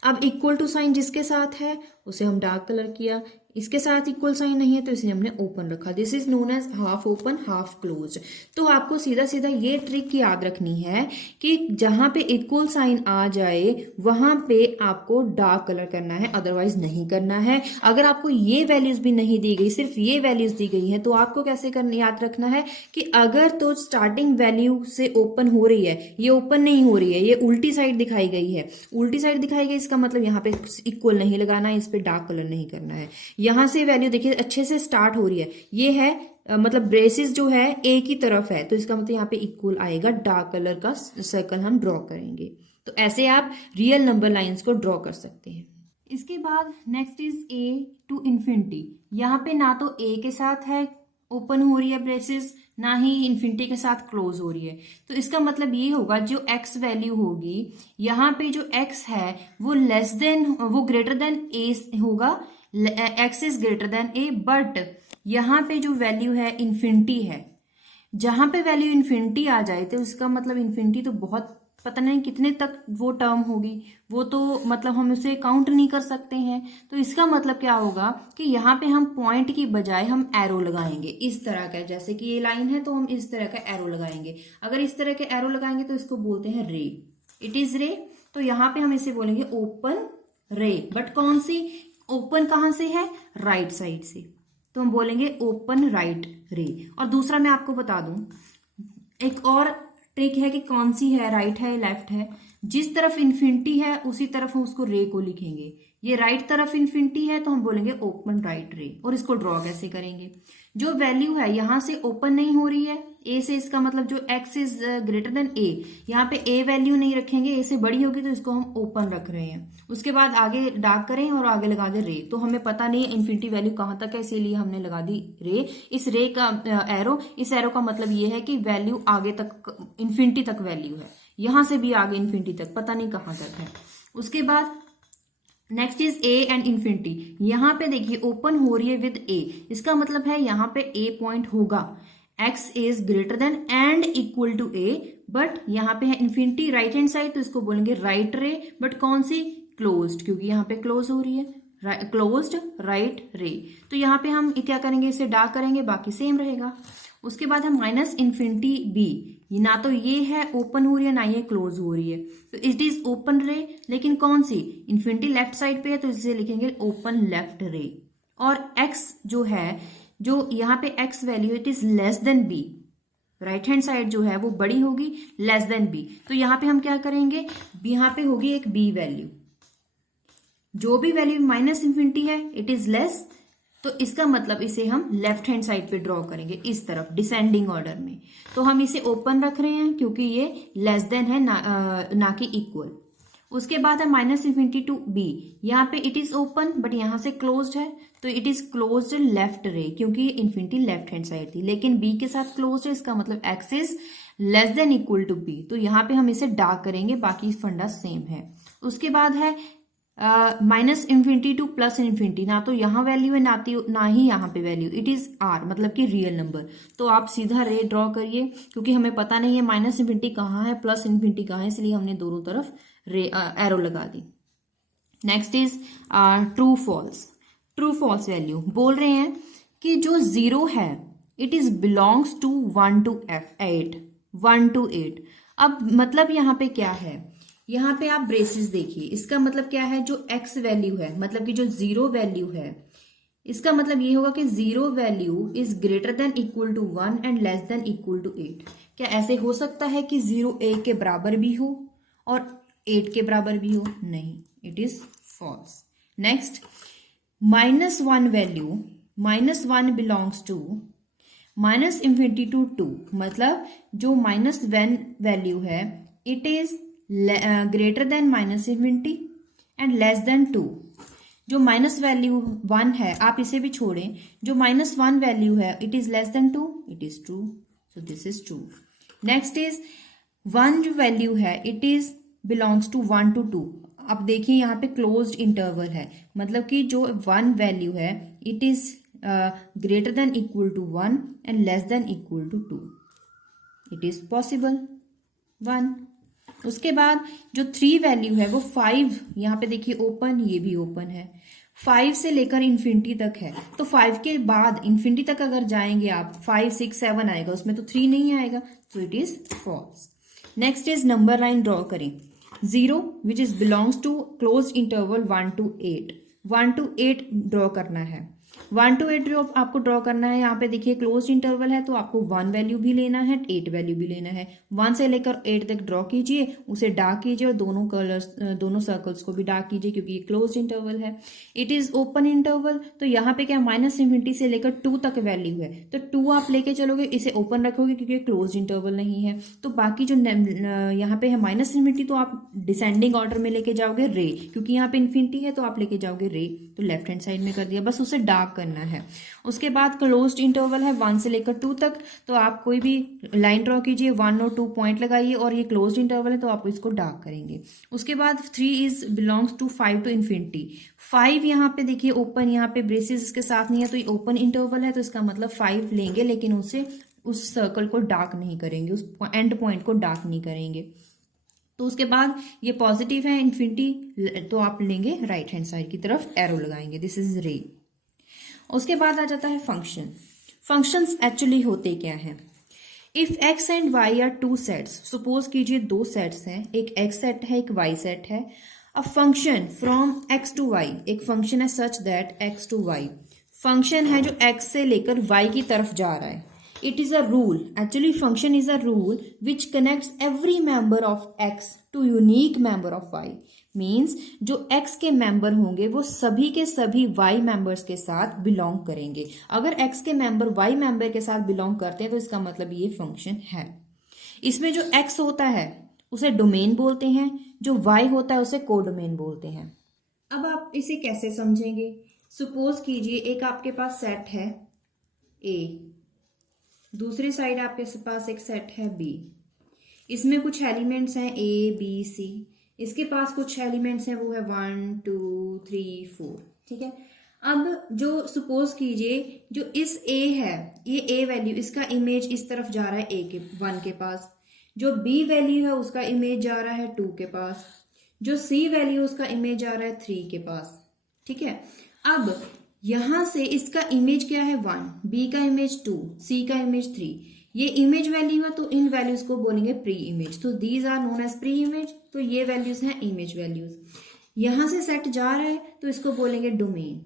अब इक्वल टू साइन जिसके साथ है उसे हम डार्क कलर किया, इसके साथ इक्वल साइन नहीं है तो इसे हमने ओपन रखा। This is known as half open half close. तो आपको सीधा सीधा ये ट्रिक याद रखनी है कि जहां पे इक्वल साइन आ जाए वहां पे आपको डार्क कलर करना है, अदरवाइज नहीं करना है। अगर आपको ये वैल्यूज भी नहीं दी गई, सिर्फ ये वैल्यूज दी गई है, तो आपको कैसे करना, याद रखना है कि अगर तो स्टार्टिंग वैल्यू से ओपन हो रही है, ये ओपन नहीं हो रही है, ये उल्टी साइड दिखाई गई है, उल्टी साइड दिखाई गई, इसका मतलब यहाँ पे इक्वल नहीं लगाना है, इस पे डार्क कलर नहीं करना है। यहां से वैल्यू देखिए अच्छे से स्टार्ट हो रही है, ये है मतलब ब्रेसिस जो है ए की तरफ है, तो इसका मतलब यहाँ पे इक्वल आएगा, डार्क कलर का सर्कल हम ड्रॉ करेंगे। तो ऐसे आप रियल नंबर लाइंस को ड्रॉ कर सकते हैं। इसके बाद next is a to infinity. यहाँ पे ना तो ए के साथ है ओपन हो रही है ब्रेसिस, ना ही इन्फिनिटी के साथ क्लोज हो रही है। तो इसका मतलब ये होगा जो एक्स वैल्यू होगी, यहाँ पे जो एक्स है वो लेस देन, वो ग्रेटर देन ए होगा, x is greater than a, but यहाँ पे जो वैल्यू है इन्फिनिटी है। जहां पे वैल्यू इन्फिनिटी आ जाए तो इसका मतलब इन्फिनिटी तो बहुत पता नहीं कितने तक वो टर्म होगी, वो तो मतलब हम उसे काउंट नहीं कर सकते हैं। तो इसका मतलब क्या होगा कि यहाँ पे हम पॉइंट की बजाय हम एरो लगाएंगे इस तरह का, जैसे कि ये लाइन है तो हम इस तरह का एरो लगाएंगे। अगर इस तरह के एरो लगाएंगे तो इसको बोलते हैं रे, इट इज रे। तो यहाँ पे हम इसे बोलेंगे ओपन रे, बट कौन सी ओपन कहां से है, राइट साइड से, तो हम बोलेंगे ओपन राइट रे। और दूसरा मैं आपको बता दूं, एक और ट्रिक है कि कौन सी है, राइट है लेफ्ट है। जिस तरफ इन्फिनिटी है उसी तरफ हम उसको रे को लिखेंगे। ये राइट तरफ इन्फिनिटी है तो हम बोलेंगे ओपन राइट रे। और इसको ड्रॉ कैसे करेंगे, जो वैल्यू है यहां से ओपन नहीं हो रही है ए से, इसका मतलब जो x इज ग्रेटर देन ए, यहाँ पे a वैल्यू नहीं रखेंगे, a से बड़ी होगी तो इसको हम ओपन रख रहे हैं। उसके बाद आगे डार्क करें और आगे लगा दे रे, तो हमें पता नहीं है इन्फिनिटी वैल्यू कहां तक है, इसीलिए हमने लगा दी रे। इस रे का एरो, इस एरो का मतलब ये है कि वैल्यू आगे तक, इन्फिनिटी तक वैल्यू है, यहां से भी आगे इन्फिनिटी तक, पता नहीं कहां तक है। उसके बाद next is A and infinity. यहां पे देखिए ओपन हो रही है विद ए, इसका मतलब है यहां पे ए पॉइंट होगा, x is greater than and equal to a, but यहाँ पे है इन्फिनिटी राइट हैंड साइड तो इसको बोलेंगे राइट रे, बट कौन सी, क्लोज्ड, क्योंकि यहाँ पे क्लोज हो रही है, क्लोज्ड राइट रे। तो यहाँ पे हम क्या करेंगे, इसे डार्क करेंगे, बाकी सेम रहेगा। उसके बाद हम माइनस इन्फिनिटी बी, ना तो ये है ओपन हो रही है ना ये क्लोज हो रही है, तो इट इज ओपन रे, लेकिन कौन सी, इन्फिनिटी लेफ्ट साइड पे है तो इसे लिखेंगे ओपन लेफ्ट रे। और x जो है, जो यहाँ पे x value it is less then b, right hand side जो है वो बड़ी होगी, लेस देन b, तो यहाँ पे हम क्या करेंगे, यहाँ पे होगी एक b वैल्यू, जो भी वैल्यू माइनस इन्फिनिटी है इट इज लेस, तो इसका मतलब इसे हम लेफ्ट हैंड साइड पे ड्रॉ करेंगे इस तरफ डिसेंडिंग ऑर्डर में। तो हम इसे ओपन रख रहे हैं क्योंकि ये लेस देन है ना कि इक्वल। उसके बाद है माइनस इन्फिनिटी टू बी, यहाँ पे इट इज ओपन बट यहाँ से क्लोज्ड है तो इट इज क्लोज्ड लेफ्ट रे, क्योंकि इन्फिनिटी लेफ्ट हैंड साइड थी, लेकिन बी के साथ क्लोज्ड है, इसका मतलब x is less than equal to b, तो यहाँ पे हम इसे डार्क करेंगे, बाकी फंडा सेम है। उसके बाद है minus infinity two plus infinity, ना तो यहाँ वैल्यू है ना ही यहाँ पे वैल्यू, इट इज आर मतलब कि रियल नंबर, तो आप सीधा रे ड्रॉ करिए, क्योंकि हमें पता नहीं है माइनस इन्फिनिटी कहाँ है प्लस इन्फिनिटी कहाँ है, इसलिए हमने दोनों तरफ रे एरो लगा दी। Next is true false. True false value बोल रहे हैं कि जो 0 है it is belongs to 1 to 8, 1 to 8। अब मतलब यहाँ पे क्या है, यहाँ पे आप ब्रेसेस देखिए, इसका मतलब क्या है, जो x वैल्यू है मतलब कि जो 0 वैल्यू है, इसका मतलब ये होगा कि 0 value is greater than equal to 1 and less than equal to 8। क्या ऐसे हो सकता है कि 0 a के बराबर भी हो और 8 के बराबर भी हो, नहीं, it is false. Next -1 value, -1 belongs to minus infinity to 2, मतलब जो -1 वैल्यू है it is greater than minus infinity and less than 2। जो माइनस वैल्यू 1 है आप इसे भी छोड़ें, जो -1 वैल्यू है it is less than 2, it is true, so this is true. Next is 1 जो वैल्यू है it is belongs to 1 to 2। अब देखिए यहाँ पे क्लोज्ड इंटरवल है, मतलब कि जो 1 वैल्यू है it is greater than equal to 1 and less than equal to 2, it is possible 1। उसके बाद जो 3 वैल्यू है वो 5, यहाँ पे देखिए ओपन, ये भी ओपन है, 5 से लेकर इन्फिनिटी तक है, तो 5 के बाद इन्फिनिटी तक अगर जाएंगे आप 5, 6, 7 आएगा, उसमें तो 3 नहीं आएगा, तो it is false. Next is number line draw करें, 0 which is belongs to close interval 1 to 8, 1 to 8 draw करना है। 1 to 8 जो आपको ड्रॉ करना है, यहाँ पे देखिए क्लोज इंटरवल है तो आपको 1 वैल्यू भी लेना है, 8 वैल्यू भी लेना है। 1 से लेकर 8 तक ड्रॉ कीजिए, उसे डार्क कीजिए और दोनों कलर्स, दोनों सर्कल्स को भी डार्क कीजिए, क्योंकि ये क्लोज इंटरवल है। इट इज ओपन इंटरवल, तो यहाँ पे क्या माइनस इन्फिनिटी से लेकर 2 तक वैल्यू है, तो 2 आप लेके चलोगे, इसे ओपन रखोगे क्योंकि क्लोज इंटरवल नहीं है। तो बाकी जो यहाँ पे है माइनस इन्फिनिटी, तो आप डिसेंडिंग ऑर्डर में लेके जाओगे रे, क्योंकि यहाँ पे इन्फिनिटी है तो आप लेके जाओगे रे, तो लेफ्ट हैंड साइड में कर दिया, बस उसे डार्क करना है। उसके बाद क्लोज्ड इंटरवल है 1 से लेकर 2 तक, तो आप कोई भी लाइन ड्रॉ कीजिए, 1 और 2 पॉइंट लगाइए, और ये क्लोज्ड इंटरवल है तो आप इसको डार्क करेंगे। उसके बाद 3 is belongs to 5 to infinity. 5 यहाँ पे देखिए ओपन, यहाँ पे ब्रेसेस इसके साथ नहीं है, तो ये ओपन इंटरवल है, तो इसका मतलब 5 लेंगे, लेकिन उसे उस सर्कल को डार्क नहीं करेंगे, उस एंड पॉइंट को डार्क नहीं करेंगे। तो उसके बाद ये पॉजिटिव है इन्फिनिटी, तो आप लेंगे राइट हैंड साइड की तरफ एरो लगाएंगे, दिस इज रे। उसके बाद आ जाता है फंक्शन। फंक्शंस एक्चुअली होते क्या हैं, if x and y are 2 sets, suppose कीजिए 2 सेट्स हैं, एक x सेट है एक y सेट है। अब function from x to y, एक फंक्शन है such that x to y, function है जो x से लेकर y की तरफ जा रहा है, It is a rule. Actually, function is a rule which connects every member of x to unique member of y. Means जो x के मेंबर होंगे वो सभी के सभी y मेंबर्स के साथ बिलोंग करेंगे. अगर x के मेंबर y मेंबर के साथ बिलोंग करते हैं तो इसका मतलब ये फंक्शन है. इसमें जो x होता है उसे डोमेन बोलते हैं, जो y होता है उसे कोडोमेन बोलते हैं. अब आप इसे कैसे समझेंगे? सपोज कीजिए एक आपके पास सेट है A, दूसरी साइड आपके पास एक सेट है B. इसमें कुछ एलिमेंट्स हैं A, B, C. इसके पास कुछ एलिमेंट्स हैं वो है 1 2 3 4. ठीक है. अब जो सपोज कीजिए जो इस A है ये A वैल्यू इसका इमेज इस तरफ जा रहा है A के 1 के पास. जो B वैल्यू है उसका इमेज जा रहा है 2 के पास. जो C वैल्यू उसका इमेज जा रहा है 3 के पास. ठीक है. अब यहां से इसका इमेज क्या है 1, B का इमेज 2, C का इमेज 3. ये इमेज वैल्यू है तो इन वैल्यूज को बोलेंगे प्री इमेज. तो these are known as pre image. तो ये वैल्यूज हैं इमेज वैल्यूज. यहां से सेट जा रहा है तो इसको बोलेंगे डोमेन.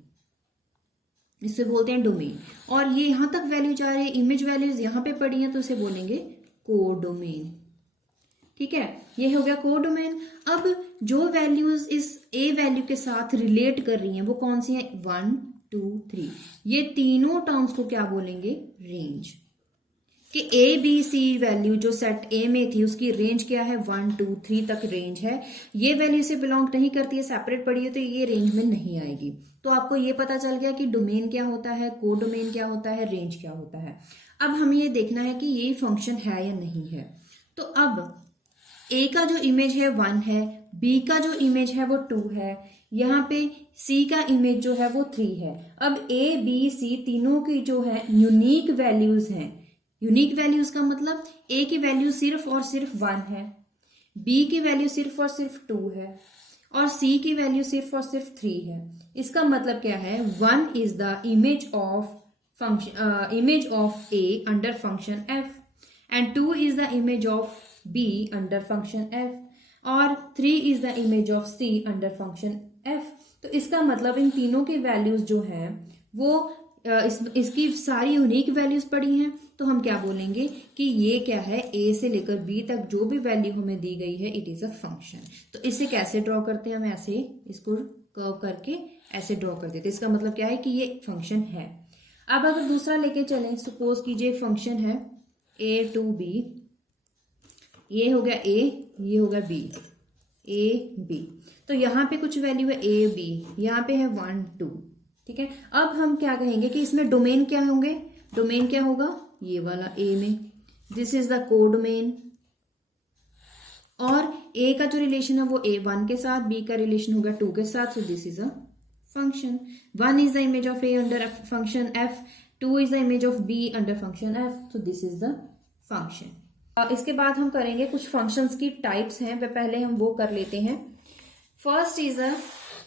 इससे बोलते हैं डोमेन. और ये यहां तक वैल्यू जा रही है इमेज वैल्यूज यहां पे पड़ी हैं तो इसे बोलेंगे कोडोमेन. ठीक है. ये हो गया कोडोमेन. अब जो वैल्यूज इस ए वैल्यू के साथ रिलेट कर रही हैं वो कौन सी हैं? 1 2 3. ये तीनों टर्म्स को क्या बोलेंगे? रेंज. कि ए बी सी वैल्यू जो सेट ए में थी उसकी रेंज क्या है? 1 2 3 तक रेंज है. ये वैल्यू से बिलोंग नहीं करती है, सेपरेट पड़ी है तो ये रेंज में नहीं आएगी. तो आपको ये पता चल गया कि डोमेन क्या होता है, कोडोमेन क्या होता है, रेंज क्या होता है. अब हमें ये देखना है कि ये फंक्शन है या नहीं है. तो अब ए का जो इमेज है 1 है, बी का जो इमेज है वो 2 है, यहाँ पे सी का इमेज जो है वो 3 है. अब ए बी सी तीनों की जो है यूनिक वैल्यूज हैं. यूनिक वैल्यूज का मतलब ए की वैल्यू सिर्फ और सिर्फ 1 है, बी की वैल्यू सिर्फ और सिर्फ 2 है और सी की वैल्यू सिर्फ और सिर्फ 3 है. इसका मतलब क्या है? 1 is the image of function image of A under function F and 2 is the image of B under function f और 3 is the image of C under function f. तो इसका मतलब इन तीनों की वैल्यूज जो हैं वो इसकी सारी यूनिक वैल्यूज पड़ी हैं. तो हम क्या बोलेंगे कि ये क्या है? A से लेकर B तक जो भी वैल्यू हमें दी गई है इट इज अ फंक्शन. तो इसे कैसे ड्रॉ करते हैं? हम ऐसे इसको कर्व करके ऐसे ड्रॉ कर देते हैं. इसका मतलब क्या है कि ये फंक्शन है. अब अगर दूसरा लेके चलें, सपोज कीजिए फंक्शन है A to B. ये हो गया A, ये हो गया B, A B. तो यहाँ पे कुछ वैल्यू है A B, यहाँ पे है 1 2. ठीक है. अब हम क्या कहेंगे कि इसमें डोमेन क्या होंगे? डोमेन क्या होगा? ये वाला A में. This is the codomain. और A का जो रिलेशन है वो A1 के साथ, B का रिलेशन होगा 2 के साथ. सो this is a function. 1 is the image of A under function F, 2 is the image of B under function F. So this is the function. इसके बाद हम करेंगे कुछ फंक्शंस की टाइप्स हैं वे पहले हम वो कर लेते हैं. फर्स्ट इज अ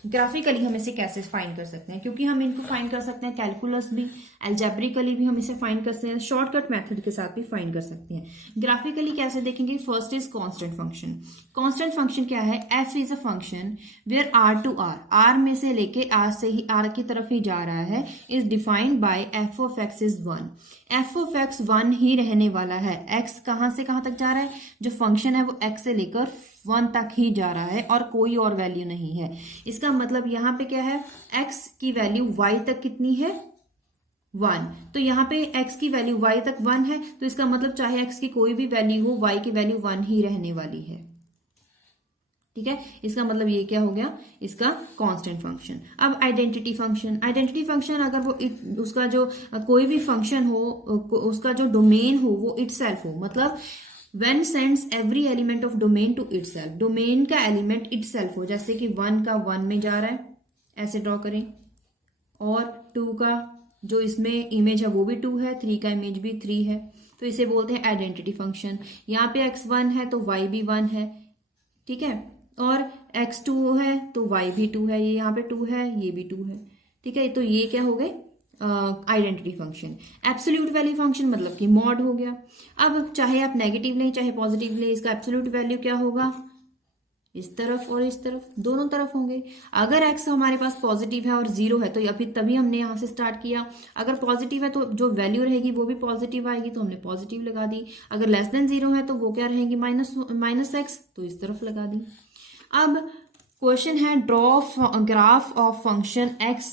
ग्राफिकली हम इसे कैसे फाइंड कर सकते हैं, क्योंकि हम इनको फाइंड कर सकते हैं कैलकुलस भी, एल्जेब्रिकली भी हम इसे फाइंड कर सकते हैं, शॉर्टकट मेथड के साथ भी फाइंड कर सकते हैं. ग्राफिकली कैसे देखेंगे? First is constant function. Constant function क्या है? F is a function where R to R, R में से लेके आर से ही आर की तरफ ही जा रहा है, is defined by F of x is 1. F of x 1 ही रहने वाला है. एक्स कहां से कहां तक जा रहा है? जो फंक्शन है वो एक्स से लेकर 1 तक ही जा रहा है और कोई और वैल्यू नहीं है. इसका मतलब यहाँ पे क्या है? x की वैल्यू y तक कितनी है? 1. तो यहाँ पे x की वैल्यू y तक 1 है, तो इसका मतलब चाहे x की कोई भी वैल्यू हो y की वैल्यू 1 ही रहने वाली है. ठीक है. इसका मतलब ये क्या हो गया? इसका कांस्टेंट फंक्शन. अब आइडेंटिटी फंक्शन. आइडेंटिटी फंक्शन अगर वो उसका जो कोई भी फंक्शन हो उसका जो डोमेन हो वो इटसेल्फ हो, मतलब when sends every element of domain to itself, domain का एलिमेंट itself हो. जैसे कि 1 का 1 में जा रहा है, ऐसे ड्रॉ करें. और 2 का जो इसमें इमेज है वो भी 2 है, 3 का इमेज भी 3 है. तो इसे बोलते हैं आइडेंटिटी फंक्शन. यहाँ पे x 1 है तो y भी 1 है. ठीक है. और x 2 है तो y भी 2 है. ये यहाँ पे 2 है, ये भी 2 है. ठीक है. तो ये क्या हो गए? Identity function. Absolute value function मतलब कि मॉड हो गया. अब चाहे आप नेगेटिव लें चाहे पॉजिटिव लें, इसका एब्सोल्यूट वैल्यू क्या होगा? इस तरफ और इस तरफ, दोनों तरफ होंगे। अगर x हमारे पास पॉजिटिव है और 0 है तो या फिर तभी हमने यहाँ से स्टार्ट किया। अगर पॉजिटिव है तो जो वैल्यू रहेगी वो भी पॉजिटिव आएगी, तो हमने पॉजिटिव लगा दी। अगर लेस देन 0 है तो वो क्या रहेगी, माइनस एक्स, तो इस तरफ लगा दी। अब क्वेश्चन है draw graph of function x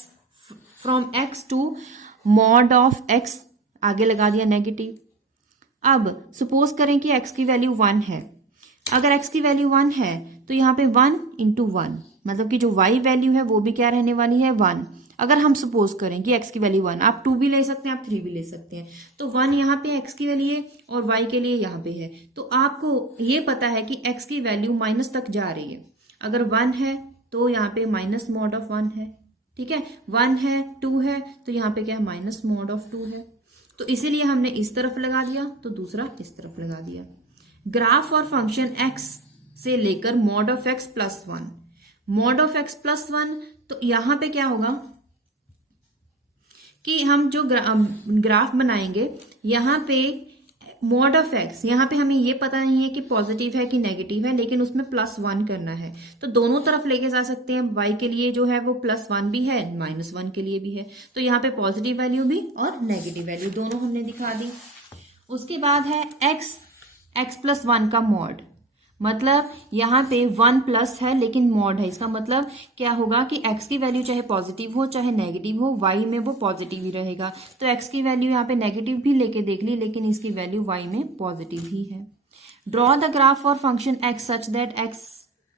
from x to mod of x, आगे लगा दिया नेगेटिव। अब सपोज करें कि x की वैल्यू 1 है। अगर x की वैल्यू 1 है तो यहाँ पे 1 इंटू 1, मतलब कि जो y वैल्यू है वो भी क्या रहने वाली है, 1। अगर हम सपोज करें कि x की वैल्यू 1, आप 2 भी ले सकते हैं, आप 3 भी ले सकते हैं, तो 1 यहाँ पे x के लिए और y के लिए यहाँ पे है। तो आपको ये पता है कि x की वैल्यू माइनस तक जा रही है। अगर 1 है तो यहाँ पे माइनस मॉड ऑफ 1 है, ठीक है। 1 है, 2 है, तो यहाँ पे क्या है, माइनस मॉड ऑफ 2 है। तो इसीलिए हमने इस तरफ लगा दिया, तो दूसरा इस तरफ लगा दिया। ग्राफ और फंक्शन x से लेकर mod of x plus 1, mod of x plus 1, तो यहां पे क्या होगा कि हम जो ग्राफ बनाएंगे, यहाँ पे मॉड ऑफ x, यहाँ पे हमें ये पता नहीं है कि पॉजिटिव है कि नेगेटिव है, लेकिन उसमें प्लस 1 करना है, तो दोनों तरफ लेके जा सकते हैं। y के लिए जो है वो प्लस 1 भी है, माइनस 1 के लिए भी है, तो यहाँ पे पॉजिटिव वैल्यू भी और नेगेटिव वैल्यू दोनों हमने दिखा दी। उसके बाद है x प्लस 1 का मॉड, मतलब यहाँ पे 1 प्लस है लेकिन मॉड है। इसका मतलब क्या होगा कि x की वैल्यू चाहे पॉजिटिव हो चाहे नेगेटिव हो, y में वो पॉजिटिव ही रहेगा। तो x की वैल्यू यहाँ पे नेगेटिव भी लेके देख ली, लेकिन इसकी वैल्यू y में पॉजिटिव ही है। Draw the graph for function x such that x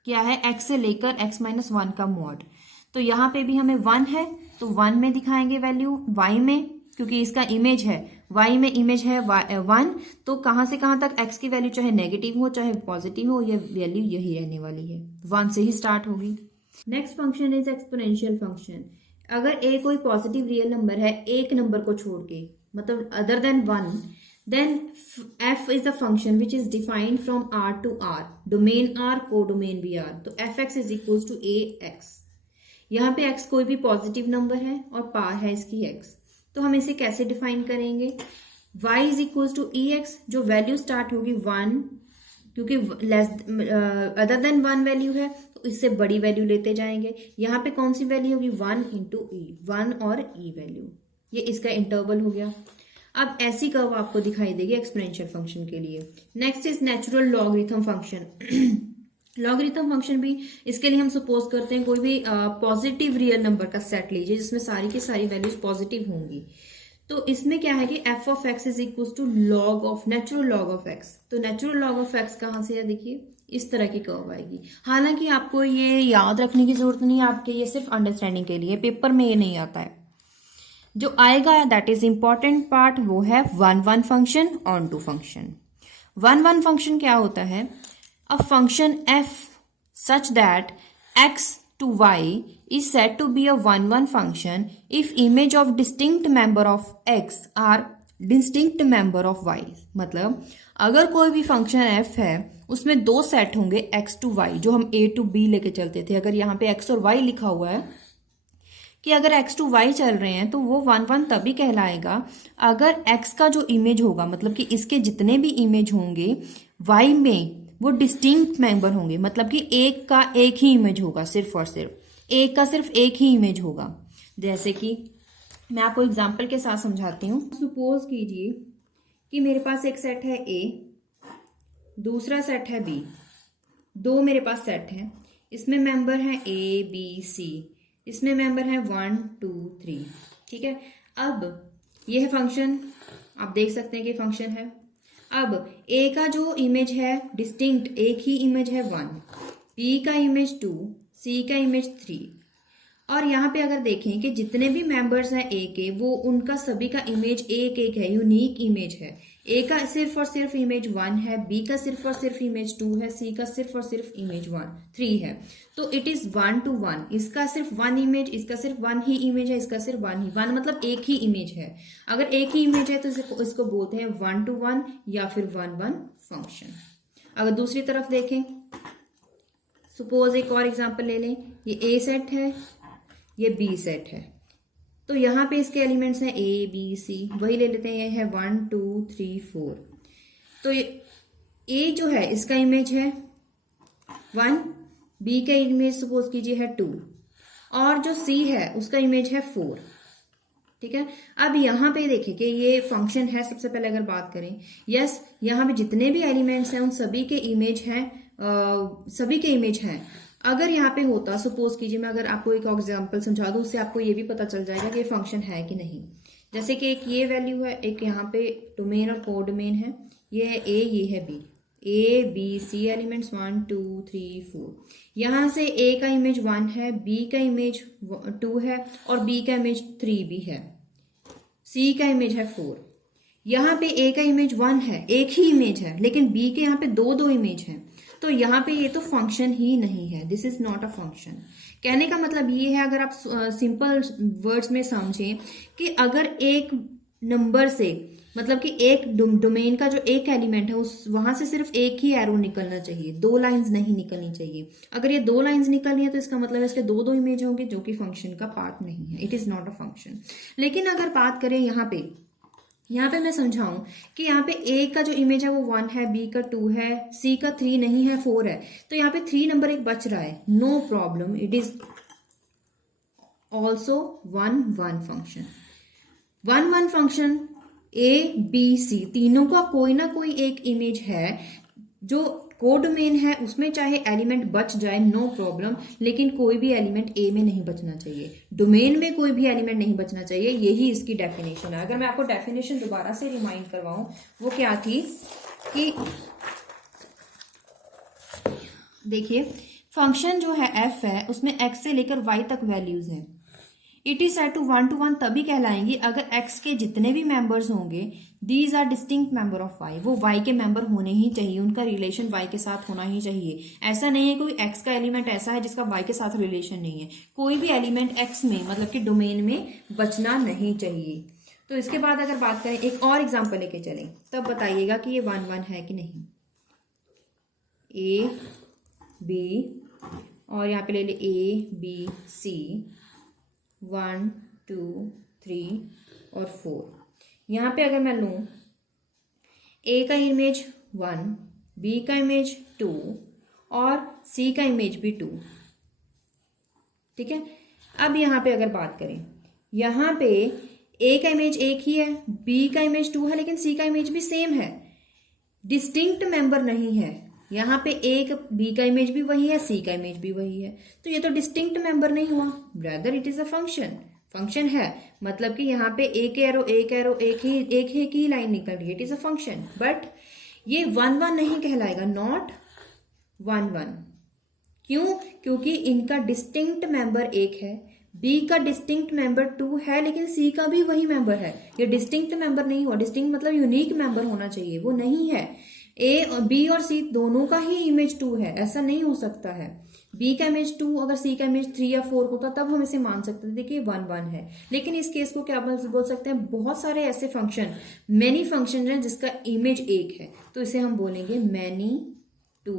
क्या है, x से लेकर x माइनस 1 का मॉड। तो यहाँ पे भी हमें 1 है तो 1 में दिखाएंगे वैल्यू, y में क्योंकि इसका इमेज है, y में इमेज है 1, तो कहां से कहां तक x की वैल्यू चाहे नेगेटिव हो चाहे पॉजिटिव हो, ये वैल्यू यही रहने वाली है, 1 से ही स्टार्ट होगी। Next function is exponential function. अगर a कोई पॉजिटिव रियल नंबर है एक नंबर को छोड़ के, मतलब other than 1, then f is the function which is defined from r to r, domain r, को डोमेन भी r, तो fx is equal to ax। यहाँ पे x कोई भी पॉजिटिव नंबर है और पार है इसकी x, तो हम इसे कैसे डिफाइन करेंगे, y is equal to e x, जो वैल्यू स्टार्ट होगी 1, क्योंकि लेस अदर देन 1 वैल्यू है तो इससे बड़ी वैल्यू लेते जाएंगे। यहाँ पे कौन सी वैल्यू होगी, 1 इंटू ई, 1 और ई वैल्यू, ये इसका इंटरवल हो गया। अब ऐसी कर्व आपको दिखाई देगी एक्सपोनेंशियल फंक्शन के लिए। Next is natural logarithm function. Logarithm function भी, इसके लिए हम सपोज करते हैं कोई भी पॉजिटिव रियल नंबर का सेट लीजिए जिसमें सारी की सारी वैल्यूज पॉजिटिव होंगी। तो इसमें क्या है कि f of x is equal to log of natural log of x। तो नेचुरल लॉग ऑफ x कहाँ से है, देखिए इस तरह की कर्व आएगी। हालांकि आपको ये याद रखने की जरूरत नहीं है, आपके ये सिर्फ अंडरस्टैंडिंग के लिए, पेपर में ये नहीं आता है। जो आएगा दैट इज इंपॉर्टेंट पार्ट, वो है 1 function, onto function. 1 function क्या होता है, a function f such that x to y is said to be a 1 function if image of distinct member of x are distinct member of y। मतलब अगर कोई भी function f है उसमें दो सेट होंगे x to y, जो हम a to b लेके चलते थे। अगर यहाँ पे x और y लिखा हुआ है कि अगर x to y चल रहे हैं तो वो 1 तभी कहलाएगा अगर x का जो इमेज होगा, मतलब कि इसके जितने भी इमेज होंगे y में वो डिस्टिंक्ट मेंबर होंगे, मतलब कि एक का एक ही इमेज होगा, सिर्फ और सिर्फ एक का सिर्फ एक ही इमेज होगा। जैसे कि मैं आपको एग्जांपल के साथ समझाती हूँ। सपोज कीजिए कि मेरे पास एक सेट है A, दूसरा सेट है B, दो मेरे पास सेट हैं, इसमें मेंबर हैं A B C, इसमें मेंबर हैं 1 2 3, ठीक है। अब यह फंक्शन आप देख सकते हैं कि फंक्शन है। अब A का जो इमेज है डिस्टिंक्ट, एक ही इमेज है 1, B का इमेज 2, C का इमेज 3, और यहाँ पे अगर देखें कि जितने भी मेंबर्स हैं A के, वो उनका सभी का इमेज एक एक है, यूनिक इमेज है। A का सिर्फ और सिर्फ इमेज 1 है, B का सिर्फ और सिर्फ इमेज 2 है, C का सिर्फ और सिर्फ इमेज 3 है। तो इट इज 1 to 1, इसका सिर्फ 1 इमेज, इसका सिर्फ 1 ही इमेज है, इसका सिर्फ 1 ही, 1 मतलब एक ही इमेज है। अगर एक ही इमेज है तो इसको बोलते हैं 1 to 1 या फिर 1 फंक्शन। अगर दूसरी तरफ देखें, सपोज एक और एग्जांपल ले लें, ये A सेट है, ये B सेट है, तो यहाँ पे इसके एलिमेंट्स हैं A B C, वही ले लेते हैं, ये है 1 2 3 4। तो ये A जो है इसका इमेज है 1, बी का इमेज सपोज कीजिए है 2 और जो सी है उसका इमेज है 4। ठीक है, अब यहाँ पे देखें कि ये फंक्शन है। सबसे पहले अगर बात करें, यस यहाँ पे जितने भी एलिमेंट्स हैं उन सभी के इमेज हैं, सभी के इमेज हैं। अगर यहाँ पे होता, सपोज कीजिए मैं अगर आपको एक एग्जांपल समझा दूं, उससे आपको ये भी पता चल जाएगा कि ये फंक्शन है कि नहीं। जैसे कि एक ये वैल्यू है, एक यहाँ पे डोमेन और को डोमेन है, ये है ए, ये है b, a b c elements 1 2 3 4। यहाँ से ए का इमेज 1 है, बी का इमेज 2 है और बी का इमेज 3 भी है, सी का इमेज है 4। यहाँ पे ए का इमेज 1 है, एक ही इमेज है, लेकिन बी के यहाँ पे दो इमेज हैं, तो यहाँ पे ये तो फंक्शन ही नहीं है। This is not a function. कहने का मतलब ये है, अगर आप सिंपल वर्ड्स में समझें कि अगर एक नंबर से, मतलब कि एक डोमेन का जो एक एलिमेंट है उस वहां से सिर्फ एक ही एरो निकलना चाहिए, 2 लाइंस नहीं निकलनी चाहिए। अगर ये 2 लाइंस निकल रही है तो इसका मतलब है इसके दो इमेज होंगे, जो कि फंक्शन का पार्ट नहीं है। It is not a function. लेकिन अगर बात करें यहाँ पे मैं समझाऊं कि यहाँ पे ए का जो इमेज है वो 1 है, बी का 2 है, सी का 3 नहीं है, 4 है, तो यहाँ पे 3 नंबर एक बच रहा है। No problem, it is also 1 1 function. 1 1 function, a b c तीनों का कोई ना कोई एक इमेज है। जो कोडोमेन है उसमें चाहे एलिमेंट बच जाए, नो प्रॉब्लम, लेकिन कोई भी एलिमेंट ए में नहीं बचना चाहिए, डोमेन में कोई भी एलिमेंट नहीं बचना चाहिए। यही इसकी डेफिनेशन है। अगर मैं आपको डेफिनेशन दोबारा से रिमाइंड करवाऊं, वो क्या थी कि देखिए, फंक्शन जो है एफ है उसमें एक्स से लेकर वाई तक वैल्यूज हैं। It is set to 1 to 1 तभी कहलाएंगी अगर x के जितने भी मेंबर्स होंगे, these are distinct member of y, वो y के मेंबर होने ही चाहिए, उनका रिलेशन y के साथ होना ही चाहिए। ऐसा नहीं है कोई x का एलिमेंट ऐसा है जिसका y के साथ रिलेशन नहीं है। कोई भी एलिमेंट x में, मतलब कि डोमेन में बचना नहीं चाहिए। तो इसके बाद अगर बात करें, एक और एग्जाम्पल लेके चलें, तब बताइएगा कि ये 1 1 है कि नहीं। ए बी और यहाँ पे ले ले ए बी सी, 1 2 3 और 4। यहाँ पे अगर मैं लूँ ए का इमेज 1, बी का इमेज 2 और सी का इमेज भी 2। ठीक है, अब यहाँ पे अगर बात करें, यहाँ पे ए का इमेज एक ही है, बी का इमेज 2 है, लेकिन सी का इमेज भी सेम है, डिस्टिंक्ट मेंबर नहीं है। यहाँ पे एक बी का इमेज भी वही है, सी का इमेज भी वही है, तो ये तो डिस्टिंक्ट मेंबर नहीं हुआ, brother it is a function. Function है मतलब कि यहाँ पे एक एरो एक ही लाइन निकल रही है, it is a function. But ये 1 1 नहीं कहलाएगा, नॉट 1 1। क्यों? क्योंकि इनका डिस्टिंक्ट मेंबर एक है, बी का डिस्टिंक्ट मेंबर 2 है, लेकिन सी का भी वही मेंबर है। ये डिस्टिंक्ट मेंबर नहीं हुआ, डिस्टिंक्ट मतलब यूनिक मेंबर होना चाहिए, वो नहीं है। ए और बी और सी दोनों का ही इमेज 2 है, ऐसा नहीं हो सकता है। बी का इमेज 2 अगर सी का इमेज 3 या 4 होता तब हम इसे मान सकते थे, देखिए 1 1 है। लेकिन इस केस को क्या बोल सकते हैं, बहुत सारे ऐसे फंक्शन, मेनी फंक्शन हैं जिसका इमेज एक है, तो इसे हम बोलेंगे many to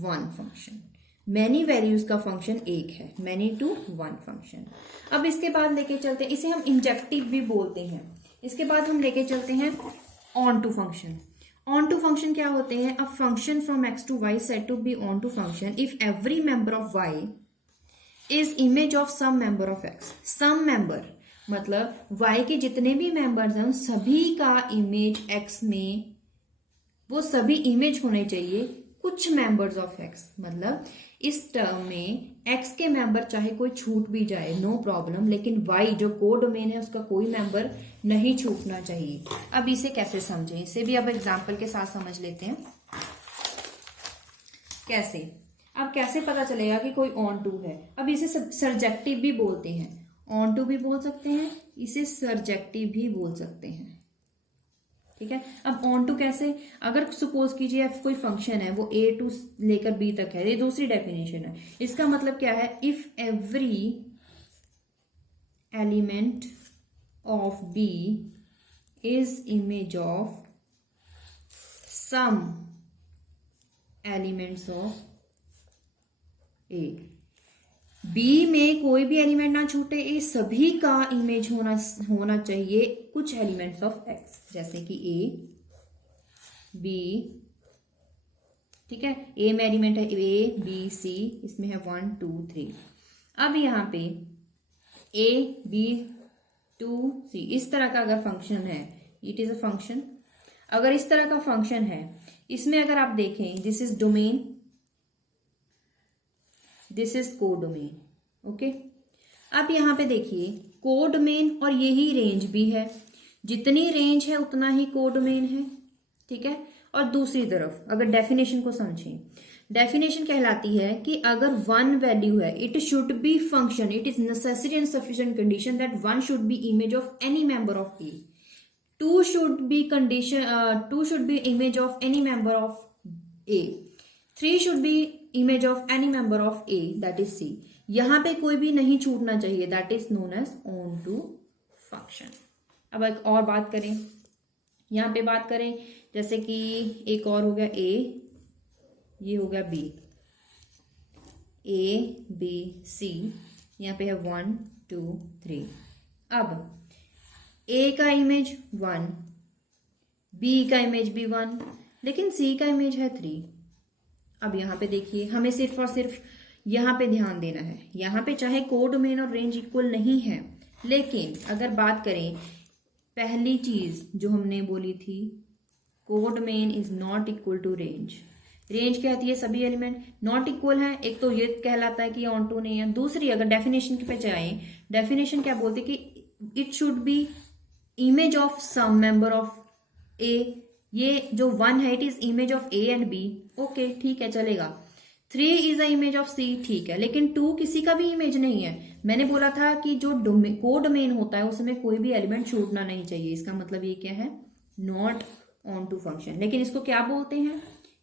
1 function. Many values का फंक्शन एक है, मैनी टू 1 फंक्शन। अब इसके बाद लेके चलते हैं, इसे हम इंजेक्टिव भी बोलते हैं। इसके बाद हम लेके चलते हैं onto function. Onto function क्या होते हैं? A function from x to y said to be onto function if every member of Y is image of some member of x. Some member मतलब y के जितने भी members हैं उन सभी का इमेज एक्स में, वो सभी इमेज होने चाहिए कुछ मेंबर्स ऑफ एक्स। मतलब इस टर्म में एक्स के मेंबर चाहे कोई छूट भी जाए, नो प्रॉब्लम, लेकिन वाई जो को डोमेन है उसका कोई मेंबर नहीं छूटना चाहिए। अब इसे कैसे समझें, इसे भी अब एग्जांपल के साथ समझ लेते हैं। कैसे? अब कैसे पता चलेगा कि कोई ऑन टू है? अब इसे सर्जेक्टिव भी बोलते हैं, ऑन टू भी बोल सकते हैं, इसे सर्जेक्टिव भी बोल सकते हैं। ठीक है, अब ऑन टू कैसे? अगर सपोज कीजिए कोई फंक्शन है वो ए टू लेकर बी तक है, ये दूसरी डेफिनेशन है। इसका मतलब क्या है? If every element of b is image of some elements of a, b में कोई भी एलिमेंट ना छूटे, ए सभी का इमेज होना चाहिए कुछ एलिमेंट्स ऑफ एक्स, जैसे कि ए बी, ठीक है, ए में एलिमेंट है ए बी सी, इसमें है 1 2 3। अब यहाँ पे ए बी 2 सी इस तरह का अगर फंक्शन है, इट इज अ फंक्शन, अगर इस तरह का फंक्शन है, इसमें अगर आप देखें this is domain, this is codomain, okay. अब यहाँ पे देखिए कोडोमेन और यही रेंज भी है, जितनी रेंज है उतना ही कोडोमेन है, ठीक है। और दूसरी तरफ अगर डेफिनेशन को समझें, डेफिनेशन कहलाती है कि अगर वन वैल्यू है, it should be function, it is necessary and sufficient condition that one should be image of any member of a, two should be condition, two should be image of any member of a, three should be image of any member of a that is c. यहां पे कोई भी नहीं छूटना चाहिए, that is known as onto function. अब एक और बात करें, यहां पे बात करें जैसे कि एक और हो गया ए, ये हो गया बी, ए बी सी, यहाँ पे है 1 2 3। अब ए का इमेज 1, बी का इमेज भी 1, लेकिन सी का इमेज है 3। अब यहाँ पे देखिए हमें सिर्फ और सिर्फ यहाँ पे ध्यान देना है, यहाँ पे चाहे कोडोमेन और रेंज इक्वल नहीं है, लेकिन अगर बात करें पहली चीज जो हमने बोली थी, codomain is not equal to range. Range कहती है सभी एलिमेंट नॉट इक्वल है, एक तो ये कहलाता है कि ऑन टू नहीं है। दूसरी अगर डेफिनेशन पे जाए, डेफिनेशन क्या बोलते कि it should be image of some member of A, ये जो 1 है it is image of A and B, okay ठीक है चलेगा। 3 is a image of C, ठीक है, लेकिन 2 किसी का भी इमेज नहीं है। मैंने बोला था कि जो कोडोमेन होता है उसमें कोई भी एलिमेंट छूटना नहीं चाहिए, इसका मतलब ये क्या है, नॉट ऑन टू फंक्शन। लेकिन इसको क्या बोलते हैं,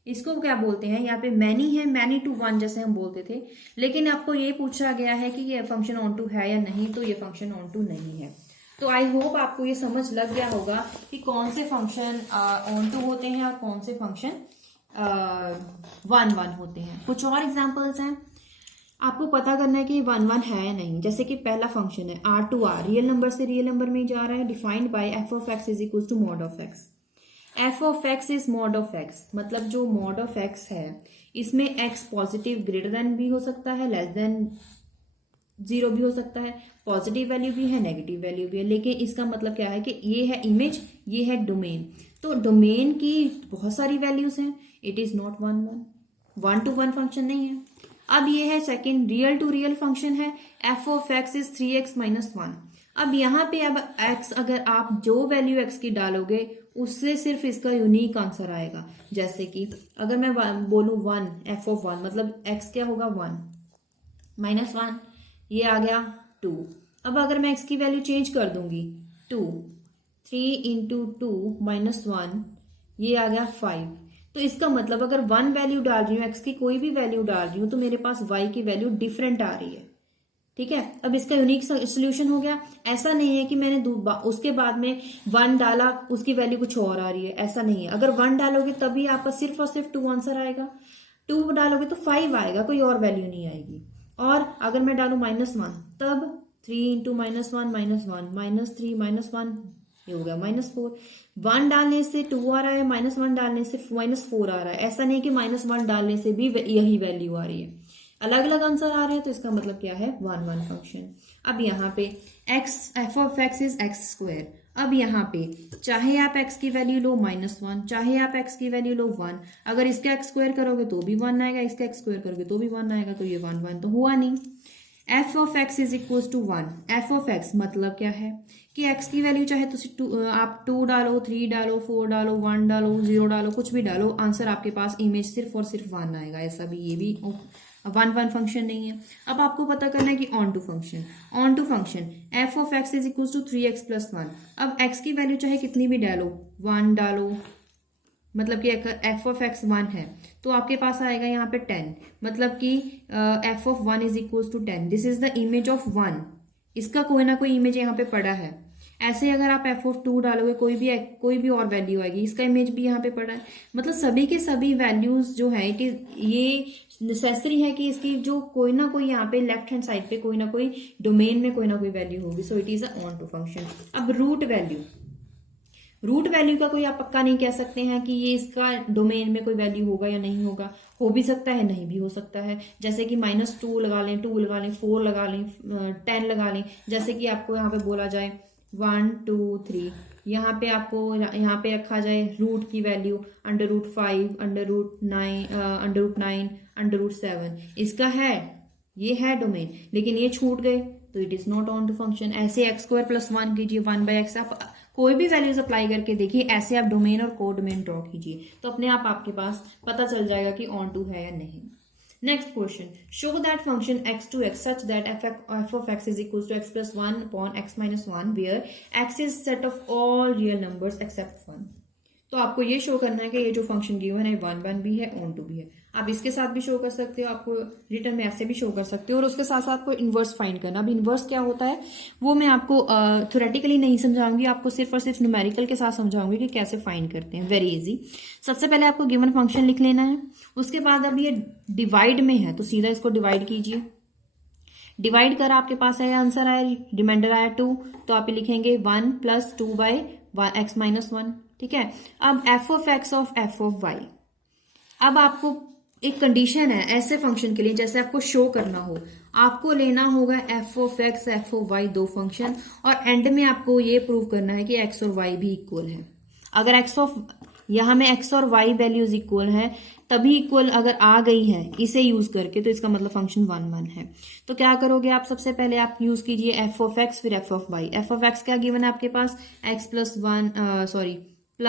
इसको क्या बोलते हैं, यहाँ पे मैनी है, मैनी टू 1 जैसे हम बोलते थे, लेकिन आपको ये पूछा गया है कि ये फंक्शन ऑन टू है या नहीं, तो ये फंक्शन ऑन टू नहीं है। तो आई होप आपको ये समझ लग गया होगा कि कौन से फंक्शन ऑन टू होते हैं और कौन से फंक्शन 1 1 होते हैं। कुछ और एग्जांपल्स हैं, आपको पता करना है कि 1 1 है या नहीं। जैसे कि पहला फंक्शन है R to R, real number से रियल नंबर में जा रहा है, defined by f of x is equal to mod of x। f of x is mod of x, मतलब जो मॉड ऑफ x है इसमें x पॉजिटिव ग्रेटर देन भी हो सकता है, लेस देन 0 भी हो सकता है, पॉजिटिव वैल्यू भी है, नेगेटिव वैल्यू भी है। लेकिन इसका मतलब क्या है कि ये है इमेज, ये है डोमेन। तो डोमेन की बहुत सारी वैल्यूज हैं, it is not 1 to 1 function नहीं है। अब ये है second, real to real function है, f of x is 3x minus 1। अब यहाँ पे अब x अगर आप जो वैल्यू x की डालोगे उससे सिर्फ इसका यूनिक आंसर आएगा। जैसे कि अगर मैं बोलूं 1 f ऑफ 1, मतलब x क्या होगा 1 माइनस 1, ये आ गया 2। अब अगर मैं x की वैल्यू चेंज कर दूंगी 2, 3 इंटू 2 माइनस 1, ये आ गया 5। तो इसका मतलब अगर 1 वैल्यू डाल रही हूँ, x की कोई भी वैल्यू डाल रही हूँ, तो मेरे पास y की वैल्यू डिफरेंट आ रही है, ठीक है। अब इसका यूनिक सोल्यूशन हो गया। ऐसा नहीं है कि मैंने उसके बाद में 1 डाला उसकी वैल्यू कुछ और आ रही है, ऐसा नहीं है। अगर 1 डालोगे तभी आपका सिर्फ और सिर्फ 2 आंसर आएगा, 2 डालोगे तो 5 आएगा, कोई और वैल्यू नहीं आएगी। और अगर मैं डालू -1 तब 3 इंटू -1 माइनस 1 माइनस 3 माइनस 1, ये हो गया -4। 1 डालने से 2 आ रहा है, -1 डालने से -4 आ रहा है। ऐसा नहीं कि -1 डालने से भी यही वैल्यू आ रही है, अलग अलग आंसर आ रहे हैं। तो इसका मतलब क्या है, 1 1 फंक्शन। अब यहाँ पे f of x is x²। अब यहाँ पे चाहे आप x की वैल्यू लो -1, चाहे आप x की वैल्यू लो 1, अगर इसका x² करोगे तो भी 1 आएगा, इसका x² करोगे तो भी 1 आएगा, तो ये 1 1 तो हुआ नहीं। f of x is equal to 1। f of x मतलब क्या है कि x की वैल्यू चाहे तो आप 2 डालो, 3 डालो, 4 डालो, 1 डालो, 0 डालो, कुछ भी डालो, आंसर आपके पास इमेज सिर्फ और सिर्फ 1 आएगा। ऐसा भी ये भी 1 1 फंक्शन नहीं है। अब आपको पता करना है कि onto function, onto function f of x is equal to 3x plus 1। अब x की वैल्यू चाहे कितनी भी डालो, 1 डालो, मतलब कि अगर f ऑफ x 1 है तो आपके पास आएगा यहाँ पे 10, मतलब कि f of 1 is equal to 10। This is the image of 1, इसका कोई ना कोई इमेज यहाँ पे पड़ा है। ऐसे अगर आप f ऑफ 2 डालोगे कोई भी और वैल्यू आएगी, इसका इमेज भी यहाँ पे पड़ा है। मतलब सभी के सभी वैल्यूज जो है इट इज, ये नेसेसरी है कि इसकी जो कोई ना कोई यहाँ पे लेफ्ट हैंड साइड पे कोई ना कोई डोमेन में कोई ना कोई वैल्यू होगी। So it is a onto function. अब रूट रूट वैल्यू का कोई आप पक्का नहीं कह सकते हैं कि ये इसका डोमेन में कोई वैल्यू होगा या नहीं होगा, हो भी सकता है नहीं भी हो सकता है। जैसे कि -2 लगा लें, 2 लगा लें, 4 लगा लें, 10 लगा लें। जैसे कि आपको यहाँ पे बोला जाए 1 2 3, यहाँ पे आपको यहाँ पे रखा जाए रूट की वैल्यू √5, √9, √7, इसका है, ये है डोमेन, लेकिन ये छूट गए तो it is not onto function. ऐसे x² + 1 कीजिए, 1/x आप कोई भी वैल्यूज अप्लाई करके देखिए, ऐसे आप डोमेन और को डोमेन ड्रॉ कीजिए तो अपने आप आपके पास पता चल जाएगा कि ऑन टू है या नहीं। Next question, show that function x2x such that f of x is equals to x plus 1 upon x minus 1 where x is set of all real numbers except 1। तो आपको ये शो करना है कि ये जो फंक्शन गिवन है 1 1 भी है, ऑन टू भी है। आप इसके साथ भी शो कर सकते हो, आपको रिटर्न में ऐसे भी शो कर सकते हो, और उसके साथ साथ को इन्वर्स फाइंड करना। अब इन्वर्स क्या होता है वो मैं आपको थ्योरेटिकली नहीं समझाऊंगी, आपको सिर्फ और सिर्फ न्यूमेरिकल के साथ समझाऊंगी कि कैसे फाइंड करते हैं। Very easy. सबसे पहले आपको गिवन फंक्शन लिख लेना है, उसके बाद अब ये डिवाइड में है तो सीधा इसको डिवाइड कीजिए। डिवाइड कर आपके पास आया, आंसर आया, रिमाइंडर आया 2, तो आप लिखेंगे 1 + 2/x - 1। ठीक है। अब f of x of f of y, अब आपको एक कंडीशन है ऐसे फंक्शन के लिए, जैसे आपको शो करना हो, आपको लेना होगा f of x f of y दो फंक्शन, और एंड में आपको ये प्रूव करना है कि x और y भी इक्वल है। अगर यहाँ में x और y वैल्यूज इक्वल है, तभी इक्वल अगर आ गई है इसे यूज करके, तो इसका मतलब फंक्शन 1 1 है। तो क्या करोगे आप, सबसे पहले आप यूज कीजिए f of x फिर f of y। f of x क्या गिवन है आपके पास, x + 1 +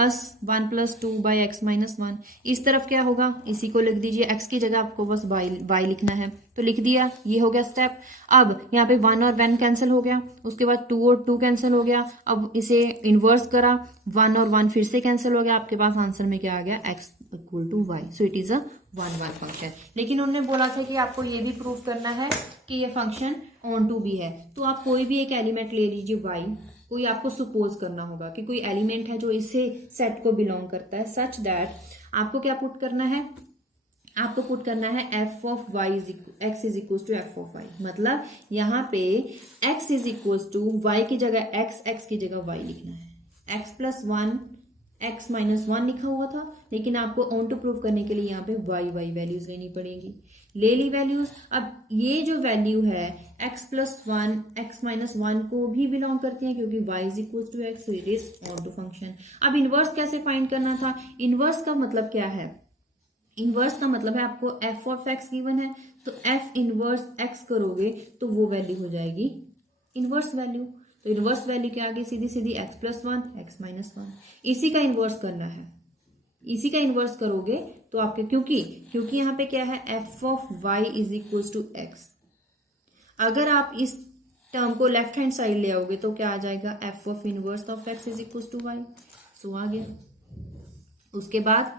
2/x - 1। इस तरफ क्या होगा, इसी को लिख दीजिए, x की जगह आपको बस y लिखना है, तो लिख दिया, ये हो गया स्टेप। अब यहाँ पे 1 और 1 कैंसिल हो गया, उसके बाद 2 और 2 कैंसिल हो गया। अब इसे इन्वर्स करा, 1 और 1 फिर से कैंसिल हो गया, आपके पास आंसर में क्या आ गया, x = y। So it is a 1 1 function. लेकिन उन्होंने बोला था कि आपको ये भी प्रूव करना है कि ये फंक्शन ऑन टू भी है। तो आप कोई भी एक एलिमेंट ले लीजिए y, कोई आपको सुपोज करना होगा कि कोई एलिमेंट है जो इसे सेट को बिलोंग करता है, सच दैट आपको क्या पुट करना है, आपको पुट करना है f of y x is equals to f of y। मतलब यहाँ पे x is equals to y की जगह x की जगह y लिखना है। x + 1 x - 1 लिखा हुआ था, लेकिन आपको ऑन टू प्रूव करने के लिए यहाँ पे y वैल्यूज लेनी पड़ेगी। ले ली वैल्यूज। अब ये जो वैल्यू है x + 1 x - 1 को भी बिलोंग करती है, क्योंकि y is equals to x, so it is onto function. अब इनवर्स कैसे फाइंड करना था, इनवर्स का मतलब क्या है, इनवर्स का मतलब है आपको f of x गिवन है, तो f इनवर्स x करोगे तो वो वैल्यू हो जाएगी इनवर्स वैल्यू। तो इनवर्स वैल्यू क्या आ गई, सीधी सीधी x + 1 x - 1। इसी का इनवर्स करना है, इसी का इनवर्स करोगे तो आपके, क्योंकि यहाँ पे क्या है, f of y is equals to x। अगर आप इस टर्म को लेफ्ट हैंड साइड ले आओगे तो क्या आ जाएगा, f of inverse of x is equals to y। सो आ गया। उसके बाद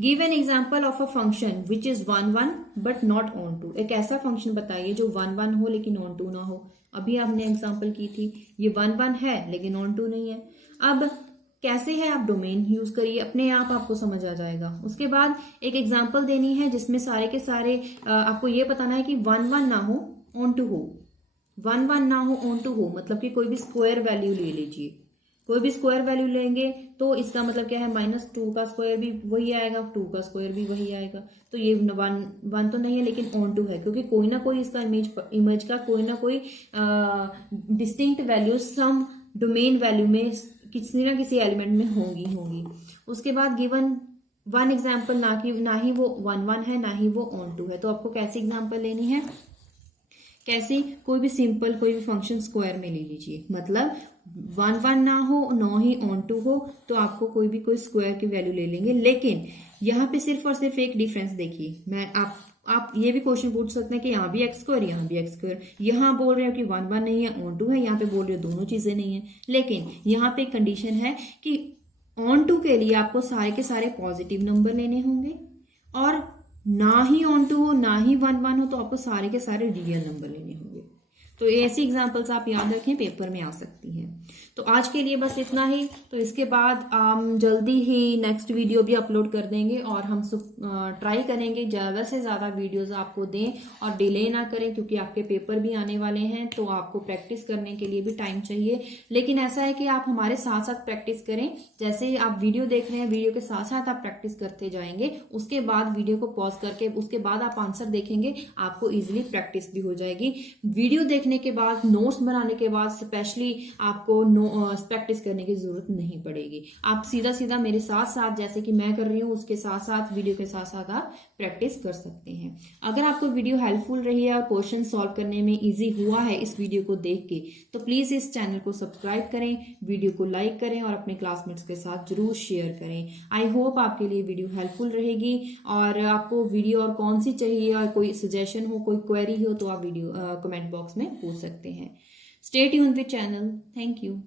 give an example of a function which is 1 1 but not onto. एक ऐसा फंक्शन बताइए जो 1 1 हो लेकिन ऑन टू ना हो। अभी आपने एग्जाम्पल की थी, ये 1 1 है लेकिन ऑन टू नहीं है। अब कैसे है, आप डोमेन यूज करिए, अपने आप आपको समझ आ जाएगा। उसके बाद एक एग्जाम्पल देनी है जिसमें सारे के सारे आपको ये बताना है कि 1 1 ना हो ऑन टू हो, 1 1 ना हो ऑन टू हो, मतलब कि कोई भी स्क्वायर वैल्यू ले लीजिए। कोई भी स्क्वायर वैल्यू लेंगे तो इसका मतलब क्या है, -2 का स्क्वायर भी वही आएगा, 2 का स्क्वायर भी वही आएगा। तो ये 1 1 तो नहीं है लेकिन ऑन टू है, क्योंकि कोई ना कोई इसका इमेज का कोई ना कोई डिस्टिंक्ट वैल्यू सम डोमेन वैल्यू में किसी ना किसी एलिमेंट में होंगी। उसके बाद गिवन 1 एग्जाम्पल, ना ही वो 1 1 है ना ही वो ऑन टू है। तो आपको कैसी एग्जाम्पल लेनी है, कैसे, कोई भी सिंपल कोई भी फंक्शन स्क्वायर में ले लीजिए, मतलब 1 1 ना हो ना ही ऑन टू हो, तो आपको कोई स्क्वायर की वैल्यू ले लेंगे। लेकिन यहाँ पे सिर्फ और सिर्फ एक डिफरेंस देखिए, मैं आप ये भी क्वेश्चन पूछ सकते हैं कि यहाँ भी x स्क्वायर यहाँ भी x स्क्वायर, यहाँ बोल रहे हो कि 1 1 नहीं है ऑन टू है, यहाँ पे बोल रहे हो दोनों चीजें नहीं है। लेकिन यहाँ पे एक कंडीशन है कि ऑन टू के लिए आपको सारे के सारे पॉजिटिव नंबर लेने होंगे, और ना ही ऑन टू हो ना ही 1 1 हो तो आपको सारे के सारे रियल नंबर लेने होंगे। तो ऐसी एग्जांपल्स आप याद रखें, पेपर में आ सकती हैं। तो आज के लिए बस इतना ही। तो इसके बाद हम जल्दी ही नेक्स्ट वीडियो भी अपलोड कर देंगे और हम ट्राई करेंगे ज़्यादा से ज़्यादा वीडियोस आपको दें और डिले ना करें, क्योंकि आपके पेपर भी आने वाले हैं तो आपको प्रैक्टिस करने के लिए भी टाइम चाहिए। लेकिन ऐसा है कि आप हमारे साथ साथ प्रैक्टिस करें। जैसे ही आप वीडियो देख रहे हैं, वीडियो के साथ साथ आप प्रैक्टिस करते जाएंगे, उसके बाद वीडियो को पॉज करके उसके बाद आप आंसर देखेंगे, आपको इजीली प्रैक्टिस भी हो जाएगी। वीडियो देखने के बाद, नोट्स बनाने के बाद स्पेशली आपको प्रैक्टिस करने की जरूरत नहीं पड़ेगी। आप सीधा सीधा मेरे साथ साथ जैसे कि मैं कर रही हूँ उसके साथ साथ, वीडियो के साथ साथ आप प्रैक्टिस कर सकते हैं। अगर आपको वीडियो हेल्पफुल रही है और क्वेश्चन सॉल्व करने में इजी हुआ है इस वीडियो को देख के, तो प्लीज इस चैनल को सब्सक्राइब करें, वीडियो को लाइक करें और अपने क्लासमेट्स के साथ जरूर शेयर करें। आई होप आपके लिए वीडियो हेल्पफुल रहेगी। और आपको वीडियो और कौन सी चाहिए और कोई सजेशन हो, कोई क्वेरी हो, तो आप वीडियो कमेंट बॉक्स में पूछ सकते हैं। Stay tuned with channel. Thank you.